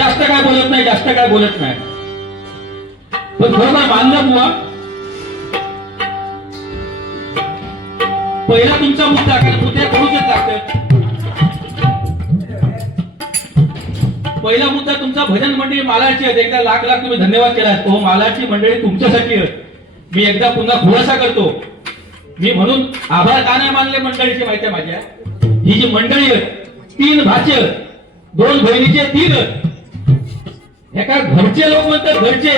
जास्त काय बोलत नाही, जास्त काय बोलत नाही, पण खरोखर मानलं बुवा. पहिला तुमचा मुद्दा काय, मुद्दे करूच लागतात. पहिला मुद्दा तुमचा भजन मंडळी मालाची आहे. एकदा लाख लाख तुम्ही धन्यवाद केला. हो, मालाची मंडळी तुमच्यासाठी आहे. मी एकदा पुन्हा खुलासा करतो. मी म्हणून आभार का नाही मानले मंडळीची माहिती आहे माझ्या. ही जी मंडळी आहे, 3 भाचे, 2 बहिणीचे 3, हे काय घरचे लोक म्हणतात, घरचे.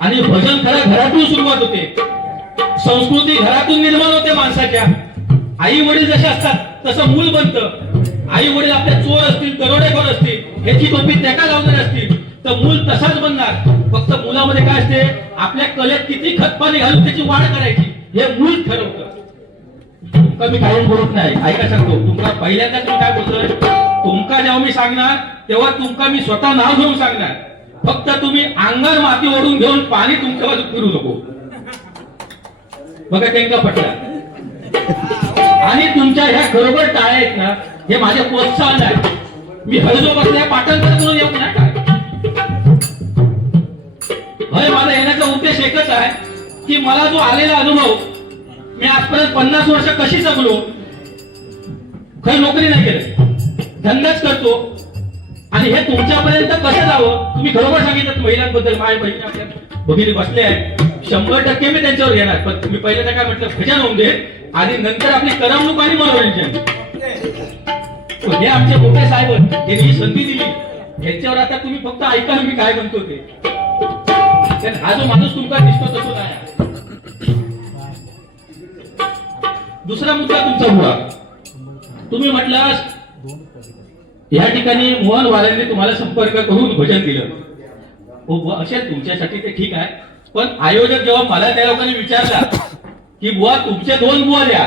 आणि भजन खरं घरातून सुरुवात होते. संस्कृती घरातून निर्माण होते माणसाच्या. आई वडील जसे असतात तसं मूल बनतं. आई वडील आपले चोर असतील, दरोडेखोर असतील, ह्याची टोपी त्याला लावणार असतील तर मूल तसाच बनणार. फक्त मुलामध्ये काय असते, आपल्या कलेत किती खतपाणी घालून त्याची वाढ करायची हे मूल ठरवतं. तुमका मी काही बोलत नाही, ऐका सांगतो. तुमका पहिल्यांदा मी काय बोलतोय, तुमका जेव्हा मी सांगणार तेव्हा तुमका मी स्वतः नाव घेऊन सांगणार. फक्त तुम्ही अंगार माती ओढून घेऊन पाणी तुमच्या बाजू फिरू नको. बघा त्यांना पटला. आणि तुमच्या ह्या खरोबर टाळ्या आहेत ना, हे माझे प्रोत्साहन आहे. मी हळदो बसल्या पाठांतर करून येऊ नाही काय. भय माझा येण्याचा उद्देश एकच आहे की मला जो आलेला अनुभव, मी आजपर्यंत 50 वर्ष कशी जगलो. खरं नोकरी नाही केलं, धंदाच करतो. आणि हे तुमच्यापर्यंत कसं जावं, तुम्ही बरोबर सांगितलं. महिलांबद्दल माझ्या बहिणी आपल्या भगिनी बसले आहेत, 100% मी त्यांच्यावर घेणार. पण तुम्ही पहिल्यांदा काय म्हटलं, भजन होऊन दे आणि नंतर आपली करमणूक आणि मनोरंजन. हे आमचे मोठे साहेब त्यांनी ही संधी दिली. ह्याच्यावर आता तुम्ही फक्त ऐका मी काय म्हणतो ते. हा जो माणूस तुमचा दिसतो तसं नाही. दुसरा मुद्दा तुमचा हुआ. तुम्ही म्हटलं या ठिकाणी मोहन वाल्यांनी तुम्हाला संपर्क करून भजन दिलं. हो असेल तुमच्यासाठी ते ठीक आहे. पण आयोजक जेव्हा मला त्या लोकांनी विचारला की बुवा तुमचे 2 बुवा द्या,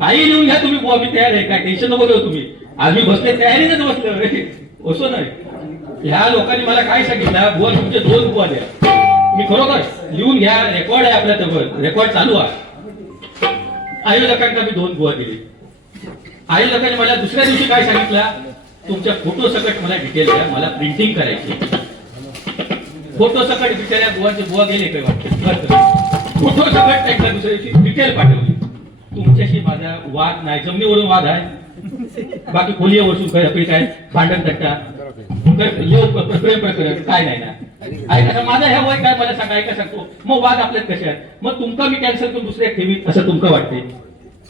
काही लिहून घ्या तुम्ही बुवा, मी तयार आहे, काय टेन्शन नको घेऊ तुम्ही. आम्ही बसले तयारीनेच बसलो असं नाही. ह्या लोकांनी मला काय सांगितलं, बुवा तुमचे 2 बुवा द्या. मी खरोखर लिहून घ्या, रेकॉर्ड आहे आपल्या जवळ, रेकॉर्ड चालू आहे. आयोजकांना मी 2 बुवा दिले. आयोजकांनी मला दुसऱ्या दिवशी काय सांगितलं, तुमच्या फोटो सकट मला डिटेल द्या, मला प्रिंटिंग करायची. फोटो सकट बिचाऱ्या बुवाचे बुवा गेले काय वाटतं, फोटो सकट त्यांना दुसऱ्या दिवशी डिटेल पाठवली. तुमच्याशी माझा वाद नाही, जमिनीवरून वाद आहे. बाकी खोलीवरून काय भांडण तट्टा प्रेम प्रकरण काय नाही ना. ऐका माझा ह्या वय काय मला सांगा, ऐका सांगतो. मग वाद आपल्यात कसे आहेत, मग तुमका मी कॅन्सल करून दुसऱ्या ठेवीत असं तुमका वाटते.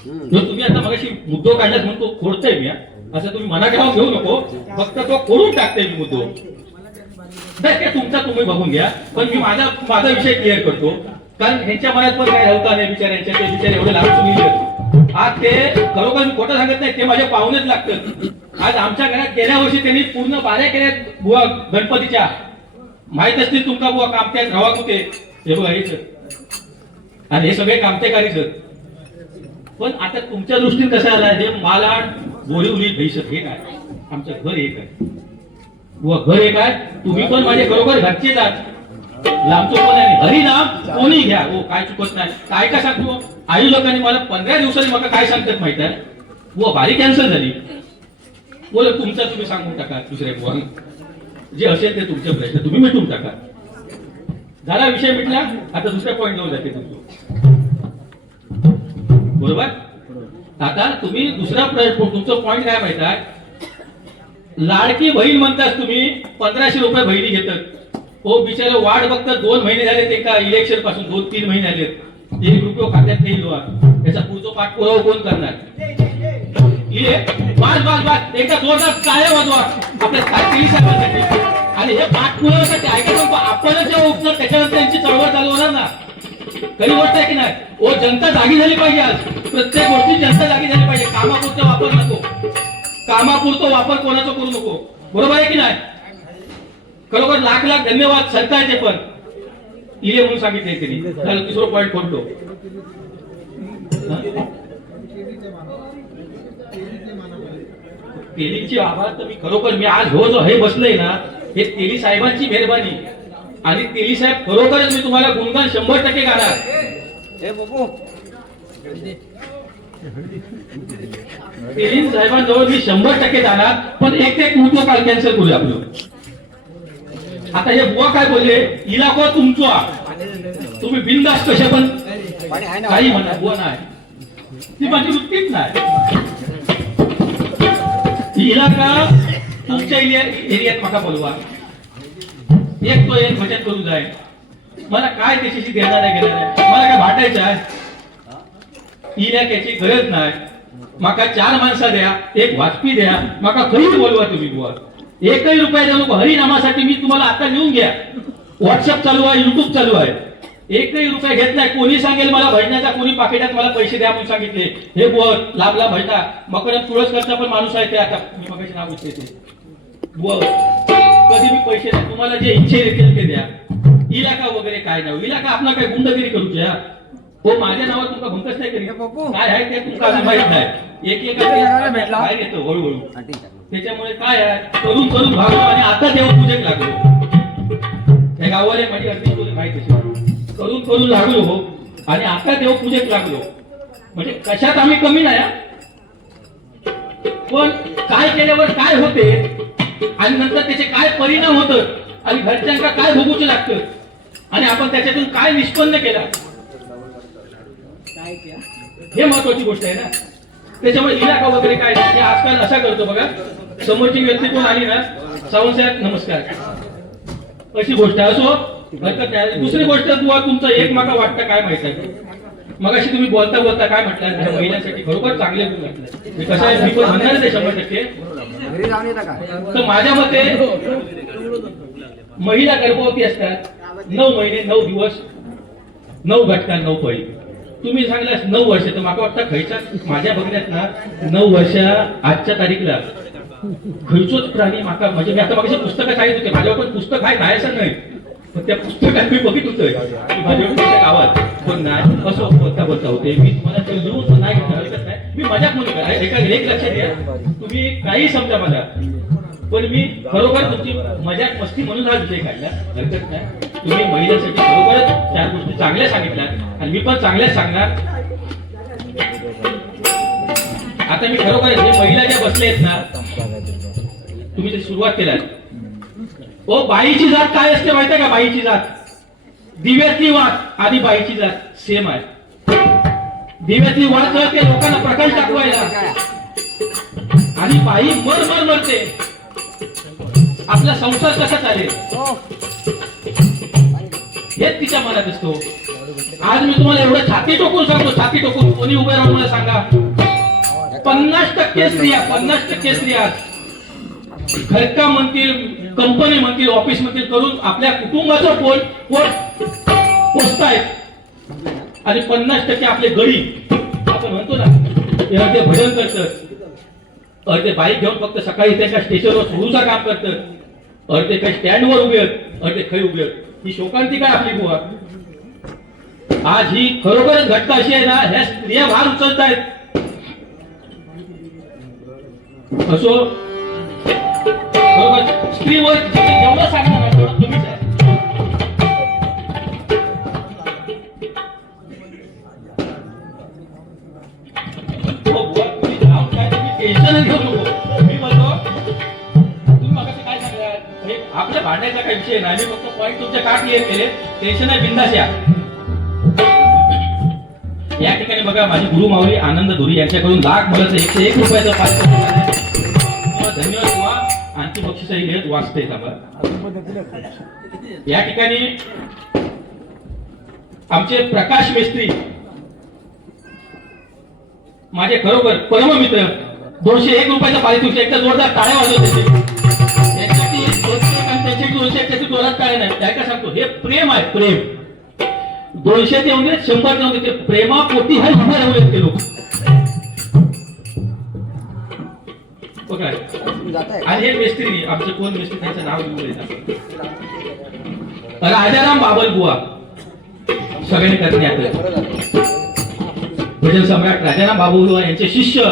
जर तुम्ही आता मगाशी मुद्दो काढलाच म्हणून तो खोडतोय मी, असं तुम्ही मना घ्यावा घेऊ नको. फक्त तो खोडून टाकतोय मी मुद्दो. ते तुमचा तुम्ही बघून घ्या. पण मी माझा विषय क्लिअर करतो. कारण ह्यांच्या मनात पण काय राहता नाही बिचाऱ्यांच्या, ते बिचारे एवढे लांब तुम्ही आज ते खरोखर मी खोटं सांगत नाही, ते माझे पाहुणेच लागतात. आज आमच्या घरात गेल्या वर्षी त्यांनी पूर्ण बाऱ्या केल्या बुवा गणपतीच्या. माहित असतील तुमका बुवा कामत्या गावात होते हे बघा हेच, आणि हे सगळे कामतेकारीच. पण आता तुमच्या दृष्टीने कसं आलं, हे मालाड बोरिवली भैसत हे काय, आमचं घर एक आहे बुवा, घर एक आहे. तुम्ही पण माझे खरोखर घरचे जात, लांबचो पण आहे. हरिनाम कोणी घ्या, हो काय चुकत नाही. काय का सांगतो, आयोजकांनी मला 15 दिवसांनी मला काय सांगतात माहिती आहे, बुवा बारी कॅन्सल झाली. बोल तुमचा तुम्ही सांगून टाका, दुसऱ्या बुवा जे असेल ते तुमचे प्रश्न तुम्ही मिटून टाका. झाला विषय मिटला. आता दुसऱ्या पॉईंट जाऊ जाते तुमचं, बरोबर. आता तुम्ही दुसरा तुमचं पॉईंट काय माहिती आहे, लाडकी बहीण म्हणतात तुम्ही 1500 रुपये बहिणी घेतात. हो बिचारे वाढ बघतात, 2 महिने झाले ते का इलेक्शन पासून 2-3 महिने झाले. 1 रुपये खात्यात नाही लोआ, त्याचा पुढचा पाठपुरावा कोण करणार. बस बस बस एका जोरदार टाळ्या वाजवा आपल्या साहित्य साहेबांसाठी. आणि हे पाठपुराव्यासाठी ऐकायचं आपणच जेव्हा उपचार त्याच्यानंतर त्यांची चळवळ चालू होणार ना. खरी गोष्ट आहे की नाही. ओ जनता जागी झाली पाहिजे. आज प्रत्येक गोष्टी जनता जागी झाली पाहिजे. कामापुरता वापर नको, कामापुरतो वापर कोणाचा करू नको, बरोबर आहे की नाही. खरोखर लाख लाख धन्यवाद सरकारचे पण इले म्हणून सांगितले त्यांनी. दुसरा पॉईंट खोलतो. तेलीची आभार तर मी खरोखर मी आज हो जो हे बसलोय ना, हे तेली साहेबांची मेहरबानी. आणि तेली साहेब खरोखरच मी तुम्हाला गुणगान 100% गाणार. हे बघू तेलीन साहेबांजवळ मी 100% जाणार, पण एक मुद्दा काल कॅन्सल करूया आपलं. आता हे बुवा काय बोलले, इलाका तुमचा, तुम्ही बिनधास्त कशा पण काही म्हणा, बुवा नाही, ती माझी वृत्तीच नाही. इलाका तुमच्या एरियात माका बोलवा, एक तो एक बचत करू जाय, मला काय त्याच्याशी देणार आहे घेणार आहे, मला काय भाटायचं आहे, इलाक्याची गरज नाही. माका 4 माणसं द्या, एक वाजपी द्या, माका खरीच बोलवा तुम्ही बुवा. 1 रुपया देऊ नको, हरिनामासाठी मी तुम्हाला आता लिहून घ्या. व्हॉट्सअप चालू आहे, युट्यूब चालू आहे. 1 रुपया घेत नाही. कोणी सांगेल मला भजनाचा, कोणी पाकिटात मला पैसे द्या म्हणून सांगितले, हे बुवा लाभला भजना मकरंद तुळसकरचा पण माणूस आहे ते, आता मी मगाशी नाव घेतले बुवा, कधी मी पैसे द्या, तुम्हाला जे इच्छे येतील ते द्या. इलाका वगैरे काय नाव, इलाका आपला काय गुंडगिरी करूच्या, हो माझ्या नावावर तुमका भंकस नाही करी, काय आहे ते तुमका माहित नाही. एक बाहेर येतो हळूहळू. त्याच्यामुळे काय आहे, करून करून भागलो आणि आता देवपूजेक लागलो. त्या गावाला माझी अर्धी स्टोरी माहिती आहे, करून करून लागलो हो आणि आता देवपूजेक लागलो. म्हणजे कशात आम्ही कमी नाही, पण काय केल्यावर काय होते आणि नंतर त्याचे काय परिणाम होतात आणि घरच्यांना काय भोगूचे लागतं आणि आपण त्याच्यातून काय निष्पन्न केला, हे महत्वाची गोष्ट आहे ना. त्याच्यामुळे इलाका वगैरे काय नाही. आजकाल असा करतो बघा, समोरची व्यक्ती कोण आली ना, सावंत साहेब नमस्कार, अशी गोष्ट असो हरकत नाही. दुसरी गोष्ट बुवा तुमचं एक मागा वाटतं काय माहित आहे, मगाशी तुम्ही बोलता बोलता काय म्हटलं, महिलांसाठी खरोखर चांगले गुण म्हटलं. कसं आहे, मी पण म्हणणार ते 100%. तर माझ्या मते महिला गर्भवती असतात 9 महिने 9 दिवस 9 घटका 9 पळी. तुम्ही सांगल्यास 9 वर्ष, तर मला वाटतं खयच्या माझ्या बघण्यात ना 9 वर्ष आजच्या तारीखला खयचोच प्राणी माका, म्हणजे मी आता मागे पुस्तकं सांगित होते, माझ्यावर पण पुस्तक आहे नाही असं नाही, पण त्या पुस्तकात मी बघित होतोय की माझ्यावर पुस्तक गावात पण नाही असं बोलता बोलता होते. मी तुम्हाला ते लिहून नाही हरकत नाही, मी मजाक म्हणून करा, एक लक्षात द्या, तुम्ही काही समजा माझा, पण मी खरोखर तुमची मजाक मस्ती म्हणून हा विषय काढला, हरकत नाही. तुम्ही महिलांसाठी खरोखरच 4 गोष्टी चांगल्या सांगितल्या आणि मी पण चांगल्याच सांगणार. आता मी खरोखर जे महिला ज्या बसल्या आहेत ना, तुम्ही जे सुरुवात केलात, ओ बाईची जात काय असते माहिती आहे का, बाईची जात दिव्यातली वाट आणि बाईची जात सेम आहे. दिव्यातली वाट ते लोकांना प्रकाश दाखवायला आणि बाई मर मरते, आपला संसार कसा चालेल हेच तिच्या मनात असतो. आज मी तुम्हाला एवढं छाती टोकून सांगतो, छाती टोकून, कोणी उभे राहून मला सांगा, 50% स्त्रिया, 50% स्त्रिया घरकाम म्हणतील, कंपनी म्हणतील, ऑफिस म्हणतील करून आपल्या कुटुंबाचं पोट पोचतायत आणि 50% आपले गरीब, आपण म्हणतो ना, अर्धे भजन करतात, अर्धे बाईक घेऊन फक्त सकाळी त्यांच्या स्टेशनवर सोडूचा काम करतात, अर्धे काही स्टँडवर उभे आहेत, अर्धे खाई उभे आहेत. ही शोकांती काय आपली बुवा. आज ही खरोखरच घटना अशी आहे ना, ह्या स्त्रिया भार उचलतायत. असो बरोबर, स्त्रीवर जेवढं सांगणार ना तेवढं कमीच आहे. तुम्ही टेन्शन घेऊ नको. मी म्हणतो तुम्ही मगाशी काय सांगणार, आपल्या भांडायचा काही विषय नाही, मी फक्त पॉईंट तुमच्या का क्लिअर केले. टेन्शन आहे, बिंदास या ठिकाणी बघा, माझी गुरु माऊली आनंद धुरी यांच्याकडून लाख मुलाचं 101 रुपयाचं पारितोषिक, धन्यवाद बुवा. आणखी बक्षीसही घेत वाचते. या ठिकाणी आमचे प्रकाश मेस्त्री, माझे खरोखर परम मित्र, 201 रुपयाचं पारितोषिक, एकदा जोरदार टाळ्या वाजवते. त्याच्यासाठी 201 जोरात टाळ्या नाही, काय का सांगतो, हे प्रेम आहे, प्रेम. 200 ते येऊन 100 ते येऊन, ते प्रेमापोटी हे उभे राहून ते लोक. आणि हे मिस्त्री, आमचे कोण मिस्त्री, त्यांचं नाव घेऊन येतात, राजाराम बाबल बुवा, सगळे करण्यात भजन सम्राट राजाराम बाबू बुवा यांचे शिष्य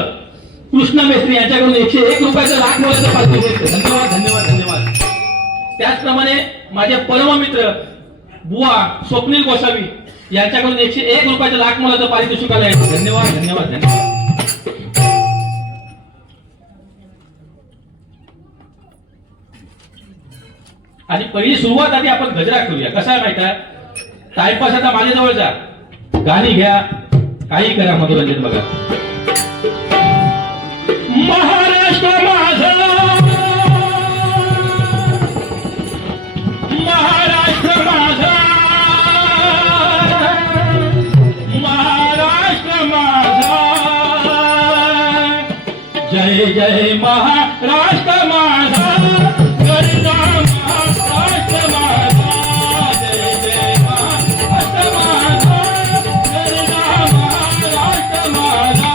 कृष्ण मेस्त्री यांच्याकडून 101 रुपयाचं लाख मुलाचं पारितोषिक. धन्यवाद धन्यवाद धन्यवाद. त्याचप्रमाणे माझे परम मित्र बुवा स्वप्नील गोसावी यांच्याकडून 101 रुपयाचं लाख मुलाचं पारितोषिक आलं आहे. धन्यवाद धन्यवाद धन्यवाद. आणि पहिली सुरुवात आधी आपण गजरा करूया. कसा आहे माहिती आहे, टाइमपास आता माझ्याजवळ जा, गाणी घ्या, काही करा, मनोरंजन बघा. महाराष्ट्र माझा, महाराष्ट्र माझा, महाराष्ट्र माझा, जय जय महाराष्ट्र माझा, गरजा महाराष्ट्र माझा, जय जय महाराष्ट्र माझा, गरजा महाराष्ट्र माझा.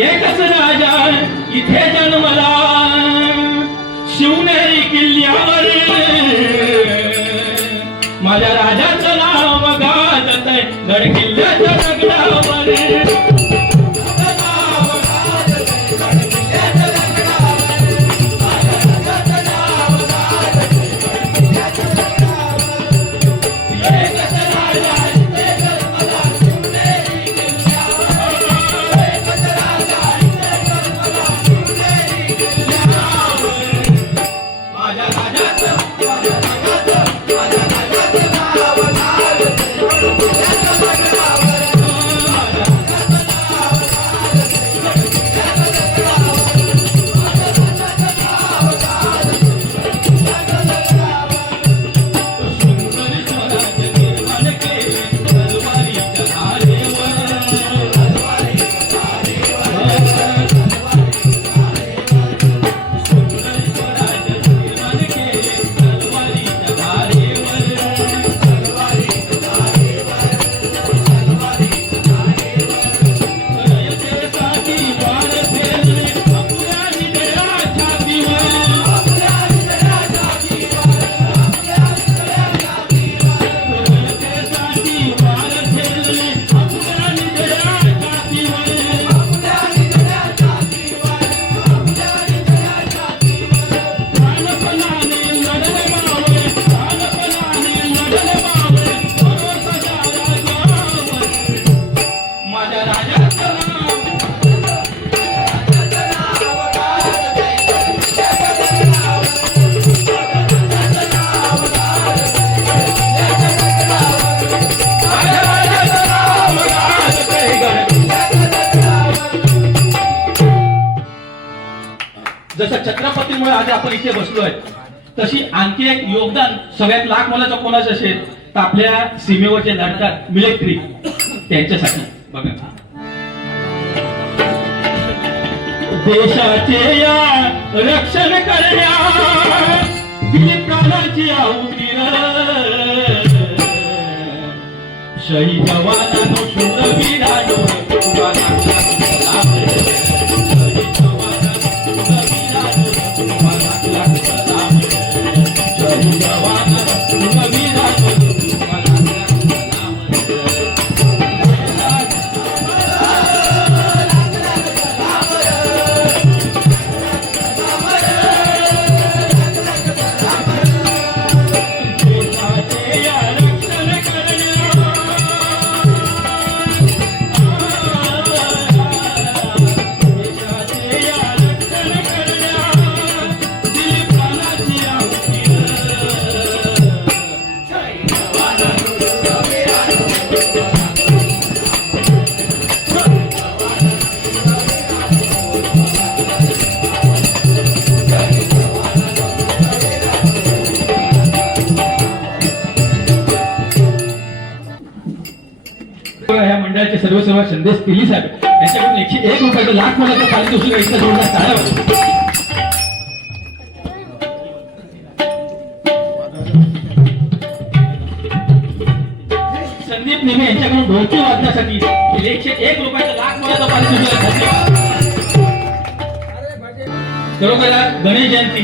एकच राजा इथे जन्मला, शिवनेरी किल्ल्यावर, माझ्या राजाचं नाव गाजतंय गड किल्ल्याच्या दगडावर. जसं छत्रपतीमुळे आज आपण इथे बसलोय, तशी आणखी एक योगदान सगळ्यात लाख मोलाचं कोणाचं असेल तर आपल्या सीमेवर जे लढतात मिलिटरी त्यांच्यासाठी बघा. देशाचे या रक्षण करण्या दिली प्राणाची आहुती शहीद जवानांनो शूरवीरांनो तुम्हाला सलाम. शहीद जवानांनो शूरवीरांनो तुम्हाला सलाम. शहीद जवानांनो शूरवीरांनो तुम्हाला सलाम. ह्या मंडळाचे सर्व संदेश केली साहेब यांच्याकडून 101 रुपयाचं लाख मोलाचं पारितोषिक इतकं जोडण्यात टाळ्या वाजवा. संदीप नेहमी यांच्याकडून ढोलकी वाजण्यासाठी 101 रुपयाचं लाख मोलाचं पारितोषिक. धन्यवाद. खरोखर गणेश जयंती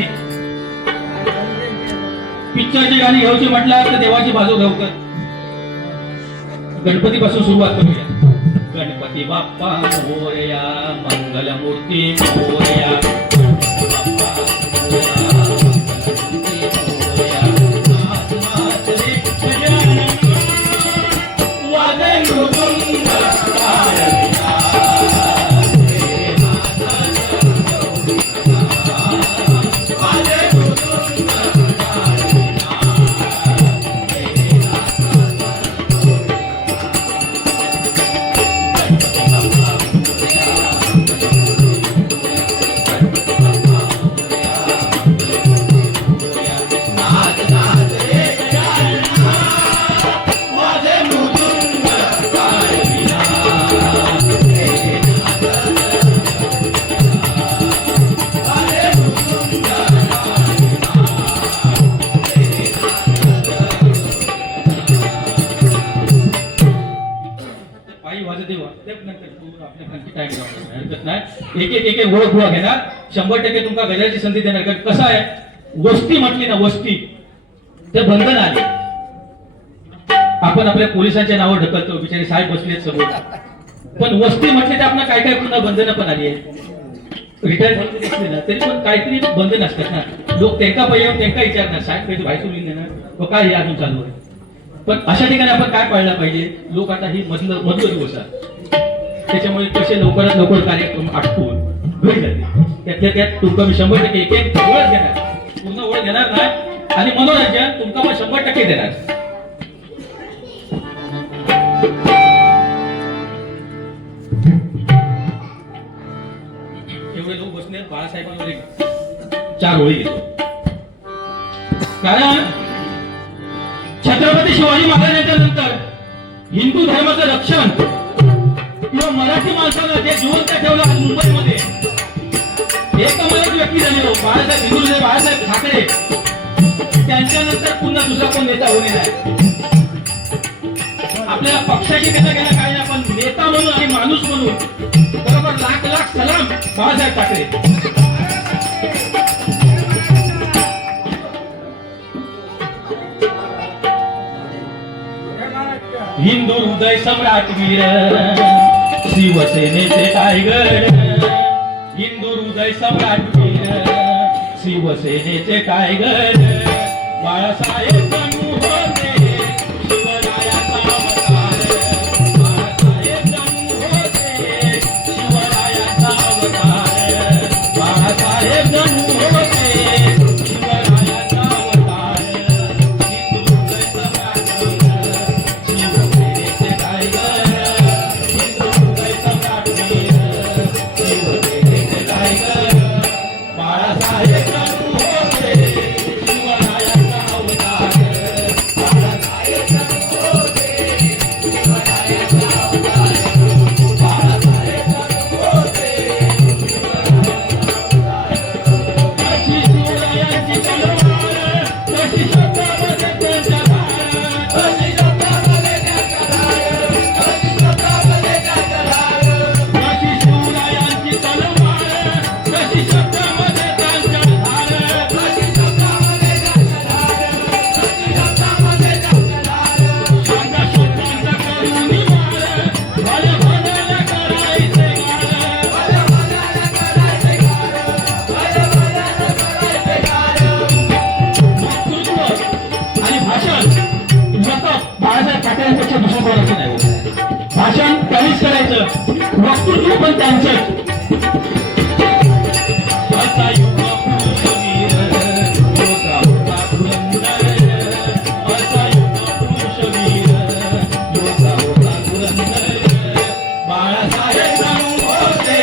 पिक्चरची गाणी घ्यायची म्हटलं तर देवाची बाजू घावकर. गणपती पासून सुरुवात करूया. गणपती बाप्पा मोरया मंगल मूर्ती मोरया. एक ओळख हुआ घेणार. 100% तुमका गजाची संधी देणार. कारण कसं आहे वस्ती म्हटली ना वस्ती ते बंधन आले. आपण आपल्या पोलिसांच्या नावावर ढकलतो बिचारे साहेब बसलेत समोर. पण वस्ती म्हटली तर आपण काय काय पुन्हा बंधनं पण आली आहे. रिटायर झाले ना तरी पण काहीतरी बंधन असतात ना. लोक त्यांना पहिले त्यांना विचारणार साहेब काही भाई सोडून देणार काय हे अजून चालू आहे. पण अशा ठिकाणी आपण काय पाळलं पाहिजे. लोक आता ही मधलं दिवस आहे त्याच्यामुळे कसे लवकरात लवकर कार्यक्रम आटपून घरी जाते. त्यातल्या त्यात तुमका मी 100% एक ओळख देणार. पूर्ण ओळख देणार नाही आणि मनोरंजन तुमका पण 100% देणार. एवढे लोक बसणे बाळासाहेबांवर 4 ओळी घेतो. कारण छत्रपती शिवाजी महाराजांच्या नंतर हिंदू धर्माचं रक्षण किंवा मराठी माणसानं जे जिवंत ठेवलं आज मुंबईमध्ये एकमेव व्यक्ती झाली हो बाळासाहेब हिंदुले बाळासाहेब ठाकरे. त्यांच्यानंतर पुन्हा दुसरा कोण नेता होणे नाही. आपल्याला पक्षाची नेता घ्यायला काय नाही पण नेता म्हणून आणि माणूस म्हणून बरोबर लाख लाख सलाम बाळासाहेब ठाकरे. हिंदू हृदय सम्राट वीर शिवसेनेचे टायगर. हिंदू हृदय सम्राट वीर शिवसेनेचे टायगर. बाळासाहेब जणू होते शिवरायाचा अवतार. बाळासाहेब जणू होते शिवरायाचा अवतार. बाळासाहेब जणू होते शिवरायाचा अवतार. हिंदू हृदय सम्राट वीर शिवसेनेचे टायगर. हिंदू हृदय सम्राट वीर शिवसेनेचे टायगर. बाळासाहेब जणू होते शिवरायाचा अवतार. पण त्यांचंच. असा युग पुरुषवीर होता होता धुरंधर, असा युग पुरुषवीर होता होता धुरंधर, बाळासाहेब सांगू होते.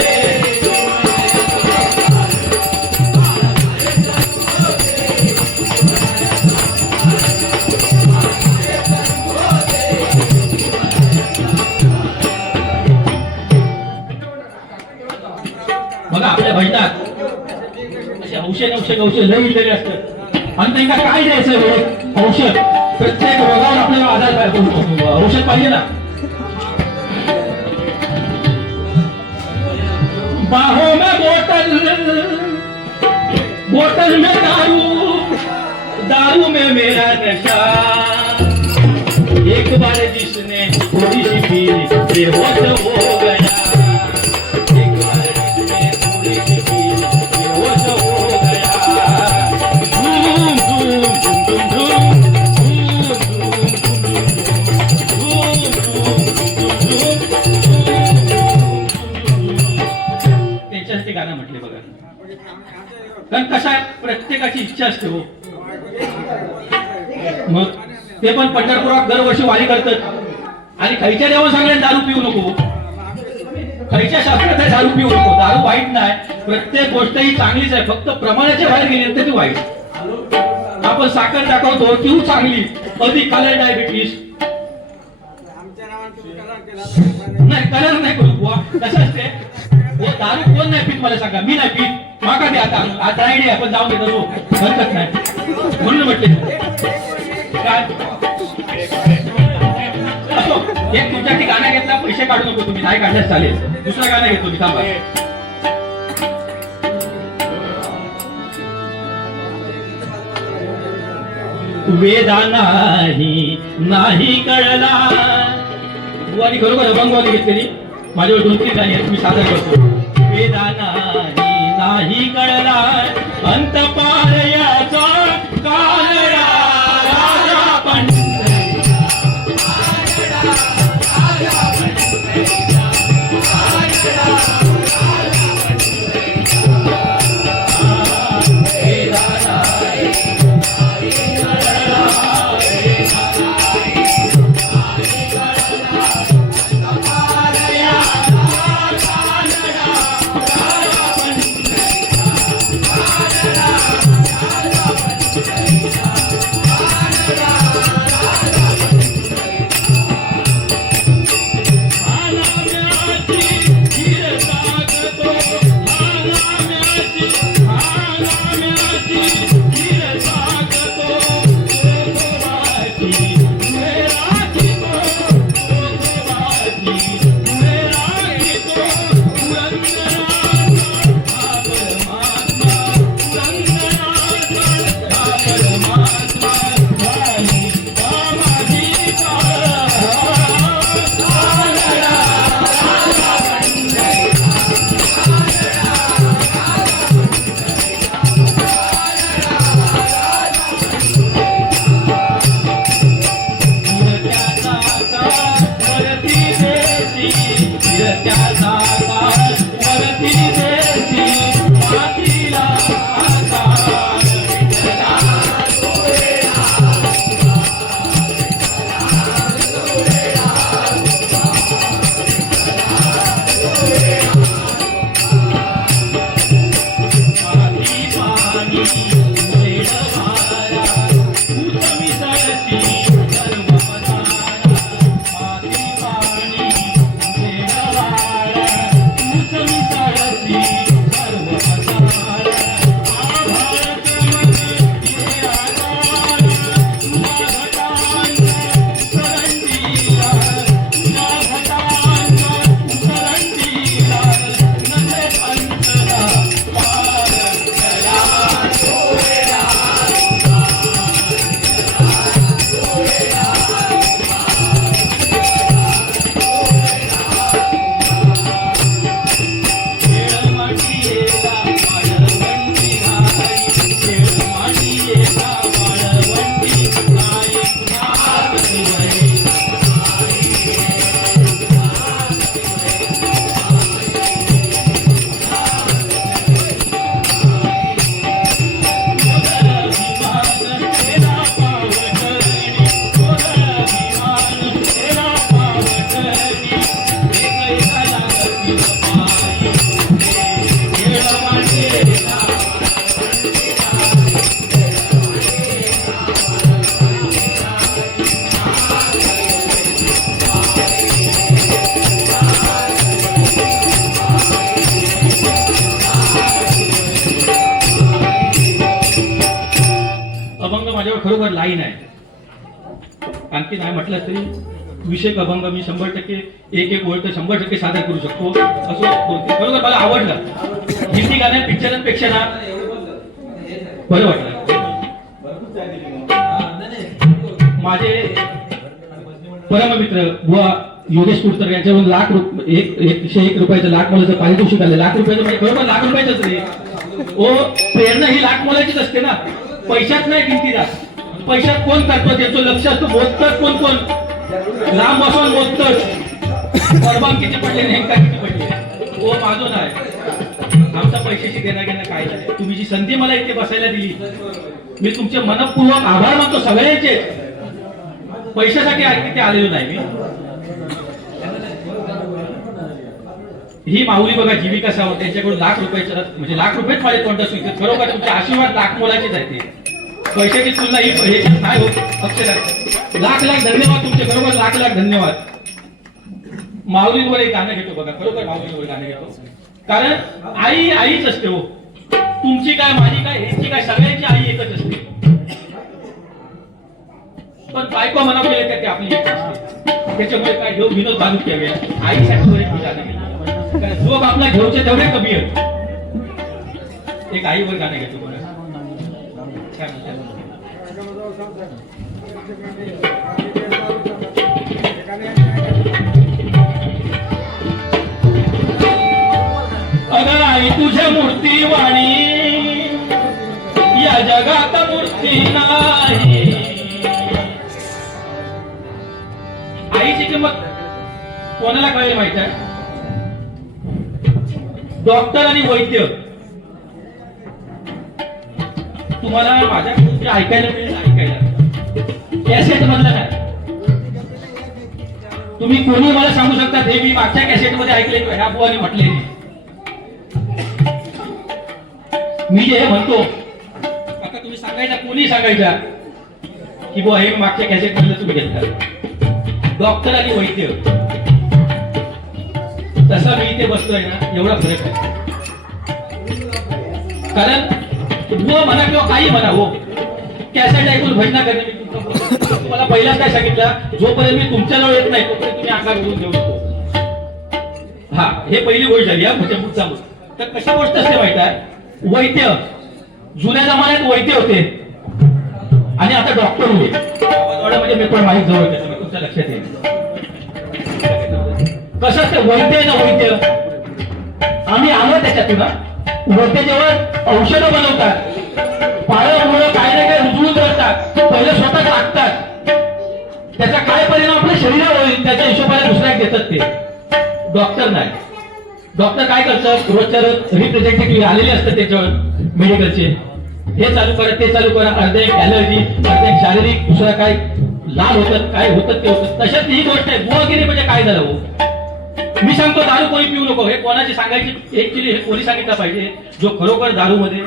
बघा आपल्या भजनात असे औषध लय लिहिलेले असतात आणि त्यांना काय द्यायचं वेळ औषध. प्रत्येक रोगावर आपल्याला आधार औषध पाहिजे ना. बाहों में बोतल में दारू, दारू में मेरा नशा, एक बार जिसने थोड़ी सी पी बेहोश हो गया, एक बार जिसने थोड़ी सी पी बेहोश हो गया. धूम धूम धूम धूम त्यांच्यासाठी गाणं म्हटले बघा. कारण कसा प्रत्येकाची इच्छा असते हो. मग ते पण पंढरपुरात दरवर्षी वारी करतात आणि खायच्या देवा सांगले दारू पिऊ नको, खायच्या शास्त्रात दारू पिऊ नको. दारू वाईट नाही, प्रत्येक गोष्ट ही चांगलीच आहे, फक्त प्रमाणाच्या बाहेर गेली तर ती वाईट. आपण साखर दाखवतो ती चांगली, अधिक खाल्लं डायबिटीस नाही, कलर नाही करू बुवा. कसं असते वो दारू कोण नाही पीत मला सांगा. मी नाही पीत, माका दे आता आयडिया आपण जाऊन देतो हरकत नाही म्हणून म्हटले. काय असो, एक तुमच्यासाठी गाणं घेतला, पैसे काढू नको तुम्ही, नाही काढल्यास चालेल. दुसरा गाणं घेतो मी, थांबा. वेदा नाही कळला बुवानी खरोखर अभंगवादी घेतलेली, माझ्यावर 2-3 गाणी आहेत, मी सादर करतो. वेदा नाही कळला अंत पार याचा काळया राजा पंढरी, अभंग माझ्यावर खरोखर लाईन आहे. आणखी नाही म्हटलं तरी विषय अभंग मी 100% एक ओळ तर 100% सादर करू शकतो. असं खरोखर मला आवडलं. हिंदी गाण्या पिक्चरांपेक्षा ना बरं वाटलं. माझे परममित्र बुवा योगेश कुडतर यांच्यावर ₹101 लाख मोलाचं पारितोषिक आले. लाख रुपयाचं म्हणजे खरोखर लाख रुपयाचंच रे. ओ प्रेरणा ही लाख मोलाचीच असते ना. पैशात नाही किमतीला. पैशात कोण करतो त्याचं लक्ष असतं. मोजतात कोण कोण लांब बसून मोजतात. परबाम किती पडले नेमका किती पडले. ओ माझं नाही. आमचा पैशाची देणं घेणं काय नाही. तुम्ही जी संधी मला इथे बसायला दिली मी तुमचे मनपूर्वक आभार मानतो सगळ्यांचे. पैशासाठी इथे आलेलो नाही मी. ही माऊली बघा जीविका सावंत त्यांच्याकडून लाख रुपयाचं म्हणजे लाख रुपयेच माझे तोंड असू शकते. खरोखर तुमचे आशीर्वाद लाख मोलाचेच आहे. ते पैशाची तुलना ही नाही होत अक्षरात. लाख लाख धन्यवाद तुमचे. खरोखर लाख लाख धन्यवाद. माऊलीवर एक गाणं घेतो बघा. खरोखर माऊलीवर गाणं घेतो. कारण आई आईच असते हो. तुमची काय माझी काय ह्याची काय सगळ्यांची आई एकच असते. पण बायको म्हणावं गेले ते आपली एक असते. त्याच्यामुळे काय घेऊ विनोद बांधून घ्यावे. आईसाठी वर एक गाणं घेतो. झोप आपला घेऊचे तेवढे कमी आहेत. एक आईवर गाणं घेतो बघा. अगं आई तुझ्या मूर्ती वाणी या जगात मूर्ती नाही. आईची किंमत कोणाला कळेल माहित आहे. डॉक्टर आणि वैद्य. तुम्हाला माझ्याकडून जे ऐकायला मिळेल ऐकायला कॅसेट मधलं नाही. तुम्ही कोणी मला सांगू शकता हे मी मागच्या कॅसेट मध्ये ऐकले ह्या बुवानी म्हटले. मी जे म्हणतो आता तुम्ही सांगायचा कोणी सांगायचा की बुवा हे मागच्या कॅसेट मधलं तुम्ही घेतला. डॉक्टर आणि वैद्य तसा मी इथे बसतोय ना एवढा फरक आहे. कारण बुवा म्हणा किंवा काही म्हणा हो कॅसेट ऐकून भजना करणे. मी तुम्हाला पहिलाच काय सांगितलं जोपर्यंत मी तुमच्याजवळ येत नाही तोपर्यंत तुम्ही आकार घेऊन देऊ नको. हा हे पहिली गोष्ट झाली. हा म्हणजे मुद्दा. तर कशा गोष्ट असते माहित आहे. वैद्य जुन्या जमान्यात वैद्य होते आणि आता डॉक्टर होते. म्हणजे मी पण माहीत जवळ त्याचं तुमच्या लक्षात येईल. कसं असतं वैद्य ना वैद्य आम्ही आलो त्याच्यातून. वैद्य जेव्हा औषधं बनवतात पाळं मुळे काय ना काय रुजवून करतात. पहिले स्वतः टाकतात. त्याचा काय परिणाम आपल्या शरीरावर होईल त्याच्या हिशोबाने दुसऱ्या देतात ते. डॉक्टर नाही. डॉक्टर काय करतात रोजच्या रोज रिप्रेझेंटेटिव्ह आलेले असतात त्याच्यावर मेडिकलचे. हे चालू करा ते चालू करा. अर्धे एक ॲलर्जी अर्धे एक शारीरिक दुसरा काय लाल होतात काय होतं ते होतं. तशात ही गोष्ट आहे. बुवागिरी म्हणजे काय झालं हो. मी सांगतो दारू कोणी पिऊ नको. हे कोणाची सांगायची ऍक्च्युली हे कोणी सांगितलं पाहिजे जो खरोखर दारू मध्ये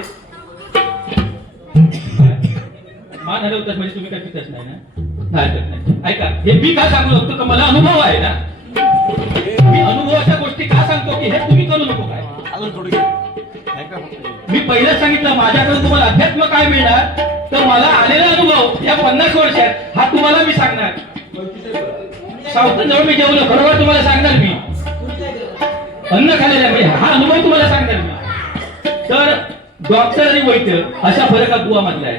मान हलवतात म्हणजे तुम्ही काय पितच नाही ना. नाही ऐका हे मी का सांगू शकतो का मला अनुभव आहे ना. मी अनुभवाच्या गोष्टी का सांगतो की हे तुम्ही करू नको. काय मी पहिलेच सांगितलं माझ्याकडून तुम्हाला अध्यात्म काय मिळणार तर मला आलेला अनुभव या 50 वर्षात हा तुम्हाला मी सांगणार. सावतांजवळ मी जेवलो बरोबर तुम्हाला सांगणार. मी अन्न खाल्लेलं म्हणजे हा अनुभव तुम्हाला सांगणार मी. तर डॉक्टर आणि वैद्य अशा फरक हा बुवा मधला आहे.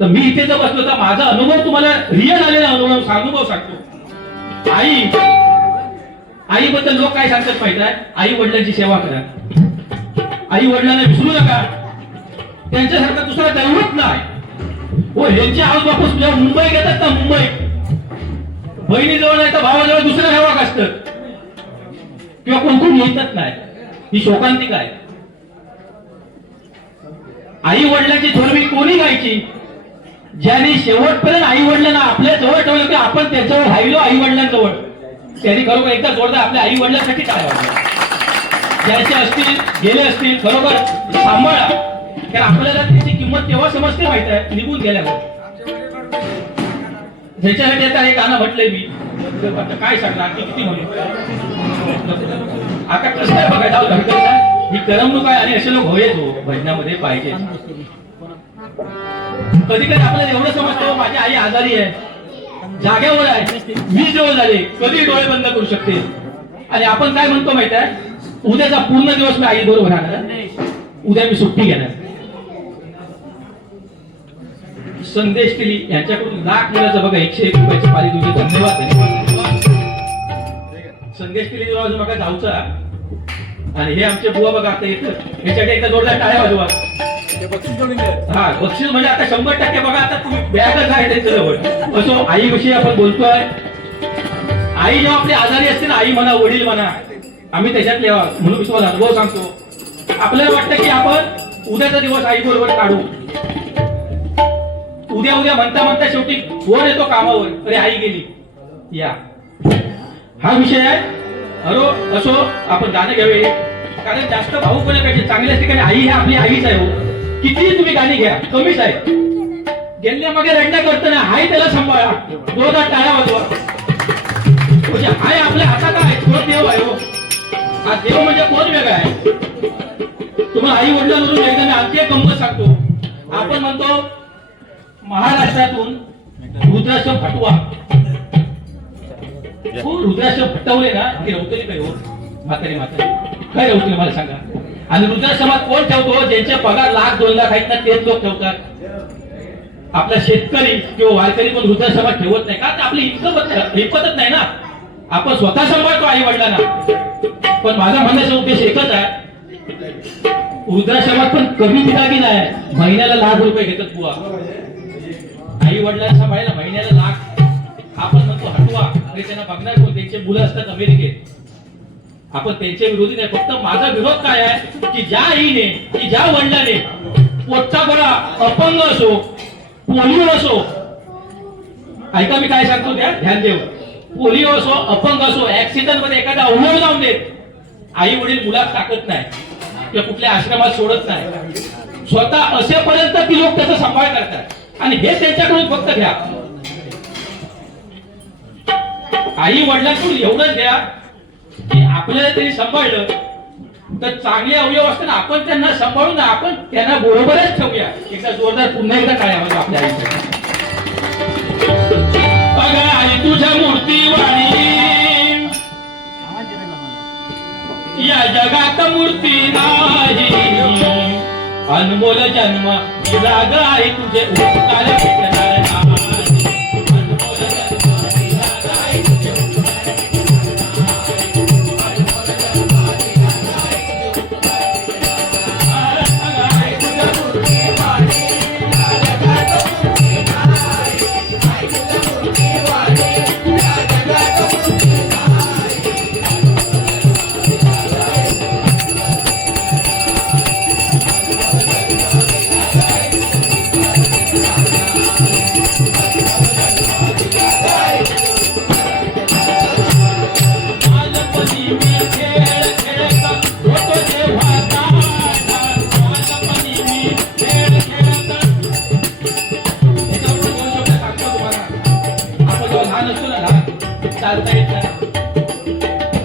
तर मी इथे जर बसलो तर माझा अनुभव तुम्हाला रिअल आलेला अनुभव सांगतो. आईबद्दल लोक काय सांगतात माहित आहे. आई वडिलांची सेवा करा. आई वडिलांना विसरू नका. त्यांच्यासारखा दुसरा दैवत नाही हो. ह्यांची आऊस बापूस मुंबई घेतात ना मुंबई. बहिणीजवळ नाही तर भावाजवळ दुसरं सेवक असतं किंवा कोण कोण येतच नाही. ही शोकांतिका आहे. आई वडिलांची धर्मी कोणी गायची ज्याने शेवटपर्यंत आई वडिलांना आपल्या जवळ ठेवलं की आपण त्याच्यावर राहिलो आई वडिलांजवळ. त्यांनी खरोखर एकदा जोरदार आपल्या आई वडिलांसाठी काय ज्याचे असतील गेले असतील खरोखर सांभाळा. कारण आपल्याला त्याची किंमत तेव्हा समजते माहित आहे निघून गेल्यावर. त्याच्यासाठी आता हे गाणं म्हटलंय मी. काय सांगणार किती म्हणून आता कसं काय बघायचं ही करमणूक आहे आणि असे लोक होयच हो भजनामध्ये पाहिजे. कधी कधी आपल्याला एवढं समजतं माझी आई आजारी आहे, जाग्यावर आहे, 20 दिवस झाले, कधी डोळे बंद करू शकते. आणि आपण काय म्हणतो माहित आहे, उद्याचा पूर्ण दिवस मी आई बरोबर राहणार, उद्या मी सुट्टी घेणार. संदेश केली यांच्याकडून लाख मिळायचं बघा, 101 रुपयाची पारी तुझे धन्यवाद. संदेश केली अजून बघा जाऊचा. आणि हे आमचे बुवा बघा आता येतं, याच्याकडे एकदा जोरदार टाळ्या वाजवा. हा बक्षीस म्हणजे आता 100% बघा, आता तुम्ही बॅगच आहे त्यांच्याजवळ. असो आईविषयी आपण बोलतोय. आई जेव्हा आपली आजारी असते ना, आई म्हणा वडील म्हणा, आम्ही त्याच्यातले म्हणून मी तुम्हाला अनुभव सांगतो. आपल्याला वाटतं की आपण उद्याचा दिवस आई बरोबर काढू, उद्या उद्या म्हणता म्हणता शेवटी फोन येतो कामावर, अरे आई गेली या. हा विषय आहे. अरो असो आपण गाणं घ्यावे, कारण जास्त भाऊ कोणापेक्षा चांगल्याच ठिकाणी आई ही आपली आईच आहे. हो कितीही तुम्ही गाणी घ्या कमीच आहे. गेल्या मागे रडण्या करतो ना, हाय त्याला सांभाळा, जोरदार टाळ्या वाजवा. म्हणजे हाय आपल्या हातात आहे, तो देव आहे. हो हा देव म्हणजे कोण वेगळा आहे. तुम्हाला आई वडिलांवरून एकदा मी आणखी एक गंमत सांगतो. आपण म्हणतो महाराष्ट्रातून रुद्राक्ष फटवा, रुद्राक्ष फटवले ना की रवतली काय. हो म्हातारी काय रवतली मला सांगा. आणि रुद्राक्षात कोण ठेवतो, ज्यांचे पगार 1,00,000-2 लाख आहेत ना तेच लोक ठेवतात. आपला शेतकरी किंवा वारकरी पण वृद्धाश्रमात ठेवत नाही, का आपली हिंमतच नाही ना. आपण स्वतः सांभाळतो आई वडिलांना. पण माझा म्हणण्याचा उद्देश एकच आहे, वृद्धाश्रमात पण कमी दिलागी नाही, महिन्याला 1,00,000 रुपये घेतात बुवा. आई वडिलांना सांभाळायला महिन्याला 1,00,000. आपण म्हणतो हटवा, अरे त्यांना बघणार कोण, त्यांचे मुलं असतात अमेरिकेत. आपण त्यांच्या विरोधी नाही. फक्त माझा विरोध काय आहे की ज्या आईने की ज्या वडिलाने पोटचा बळा अपंग असो, पोलिओ असो, ऐका मी काय सांगतो त्या ध्यान देऊ, पोलिओ असो, अपंग असो, ऍक्सिडेंट मध्ये एखादा अवयव लावून देत, आई वडील मुलात टाकत नाही किंवा कुठल्या आश्रमात सोडत नाही. स्वतः असेपर्यंत ती लोक त्याचा सांभाळ करतात. आणि हे त्यांच्याकडून फक्त घ्या, आई वडिलांकडून एवढंच घ्या की आपल्याला त्यांनी सांभाळलं तर चांगले अवयव असताना आपण त्यांना सांभाळून आपण त्यांना बरोबरच ठेवूया. एकदा जोरदार पुन्हा एकदा काय आवाज आपल्या आईसाठी. बघा आई तुझ्या मूर्ती वाणी, या जगात मूर्ती नाही, अनमोल जन्म दिला ग आई तुझे उपकार भेटणार नाही.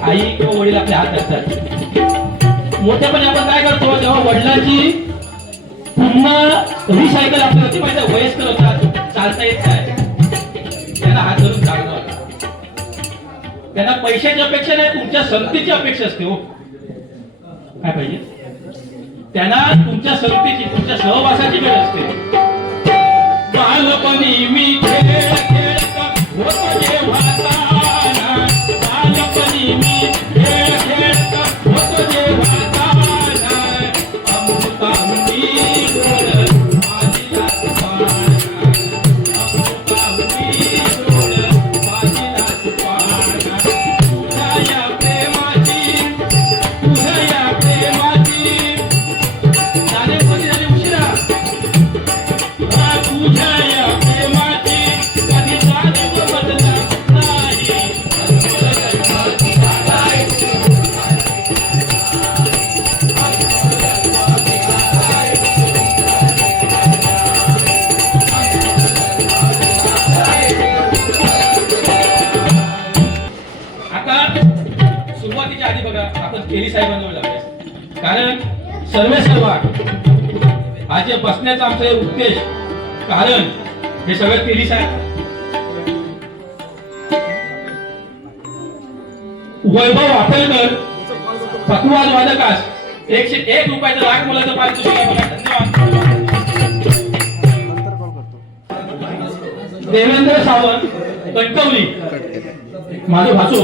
आई किंवा वडील आपले हात असतात. मोठेपणी आपण काय करतो, जेव्हा वडिलांची पुन्हा रिसायकल आपल्याला ती माहिती, वयस्कर होतात, चालता येत नाही, त्यांना हात धरून चालणं. त्यांना पैशाची अपेक्षा नाही, तुमच्या संगतीची अपेक्षा असते. हो काय पाहिजे त्यांना, तुमच्या संगतीची, तुमच्या सहवासाची वेळ असते. बालपणी मी खेळ खेळत होतो जेव्हा, बालपणी मी खेळ खेळत होतो जेव्हा, अमृताहुनी गोड माझी लाज पाळणा, अमृताहुनी गोड माझी लाज पाळणा. तुझ्या या प्रेमाची, तुझ्या या प्रेमाची झाले कधी झाले उशिरा, तुझ्या या प्रेमाची कधी झाले बदलणार नाही. सुरुवातीच्या आधी बघा आपण केली साहेबांजवळ अभ्यास, कारण सर्व आज हे बसण्याचा आमचा हे उद्देश कारण हे सगळं तेलीस आहे. वैभव वापरकर पकवाज वादकास 101 रुपयाचं लाख मुलाचं पारितोषिक आहे बघा. धन्यवाद. देवेंद्र सावंत कणकवली माझं भाचो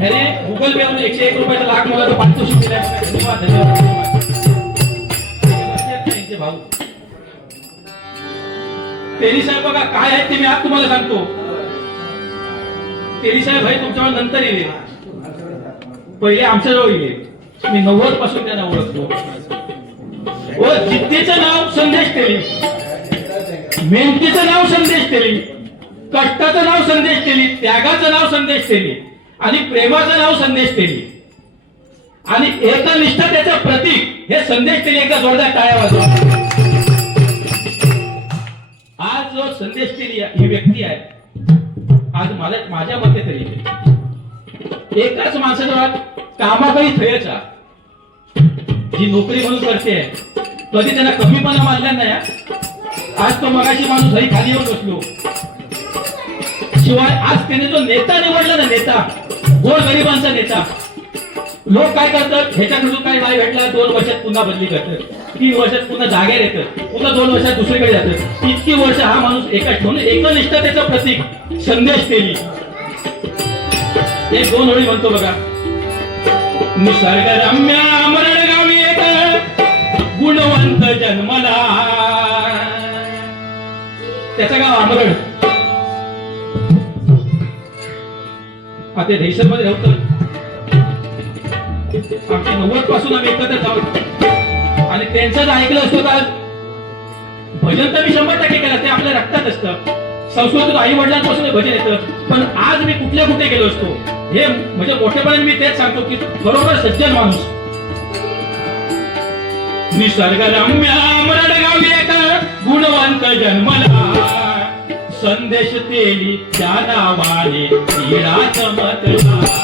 याने गुगल पे वरून 101 रुपयाचं लाख मुलाचं पारितोषिक दिलं आहे. धन्यवाद धन्यवाद. भाऊ तेली साहेब बघा काय आहेत ते मी आज तुम्हाला सांगतो. तेली साहेब भाई तुमच्यावर नंतर येईल, पहिले आमच्याजवळ येईल. मी 90 पासून त्यांना ओळखतो. व जिद्दीचं नाव संदेश तेली, मेहनतीचं नाव संदेश तेली, कष्टाचं नाव संदेश तेली, त्यागाचं नाव संदेश तेली आणि प्रेमाचं नाव संदेश तेली आणि एकनिष्ठ त्याचं प्रतीक हे संदेश तेली. एकदा जोरदार टाळ्या वाजवा. आज जो संदेश तेली ही व्यक्ती आहे, आज मला माझ्या मते तरी एकाच माणसाजवळ कामाकडे थयचा जी नोकरी म्हणून करते कधी त्यांना कमीपणा मानला नाही. आज तो मगाशी माणूस घरी खाली येऊन बसलो. शिवाय आज त्याने जो नेता निवडला ना, नेता गोरगरिबांचा नेता, लोक काय करतात ह्याच्याकडून काय नाही भेटला 2 वर्षात पुन्हा बदली करतात, 3 वर्षात पुन्हा जागेवर येतात, पुन्हा 2 वर्षात दुसरीकडे जातात. इतकी वर्ष हा माणूस एकाच म्हणून एकनिष्ठतेचं प्रतीक संदेश तेली. एक 2 ओळी म्हणतो बघा. निसर्गरम्य मरणगावी एक गुणवंत जन्मला, त्याचं गाव आमरण. आता देशर मध्ये राहतो. आमच्या 90 पासून आम्ही एकत्र आहोत आणि त्यांचं ऐकलं असतो तर भजन तर मी 100% केलं, ते आपल्या रक्तात असतं. संस्कृत आई वडिलांपासून भजन येतं. पण आज मी कुठे गेलो असतो हे म्हणजे मोठेपणाने मी तेच सांगतो की बरोबर सज्जन माणूस. निसर्गरम्य मरणगावी एक गुणवंत जन्मला, संदेश तेली त्या नावाने हीरा चमकला.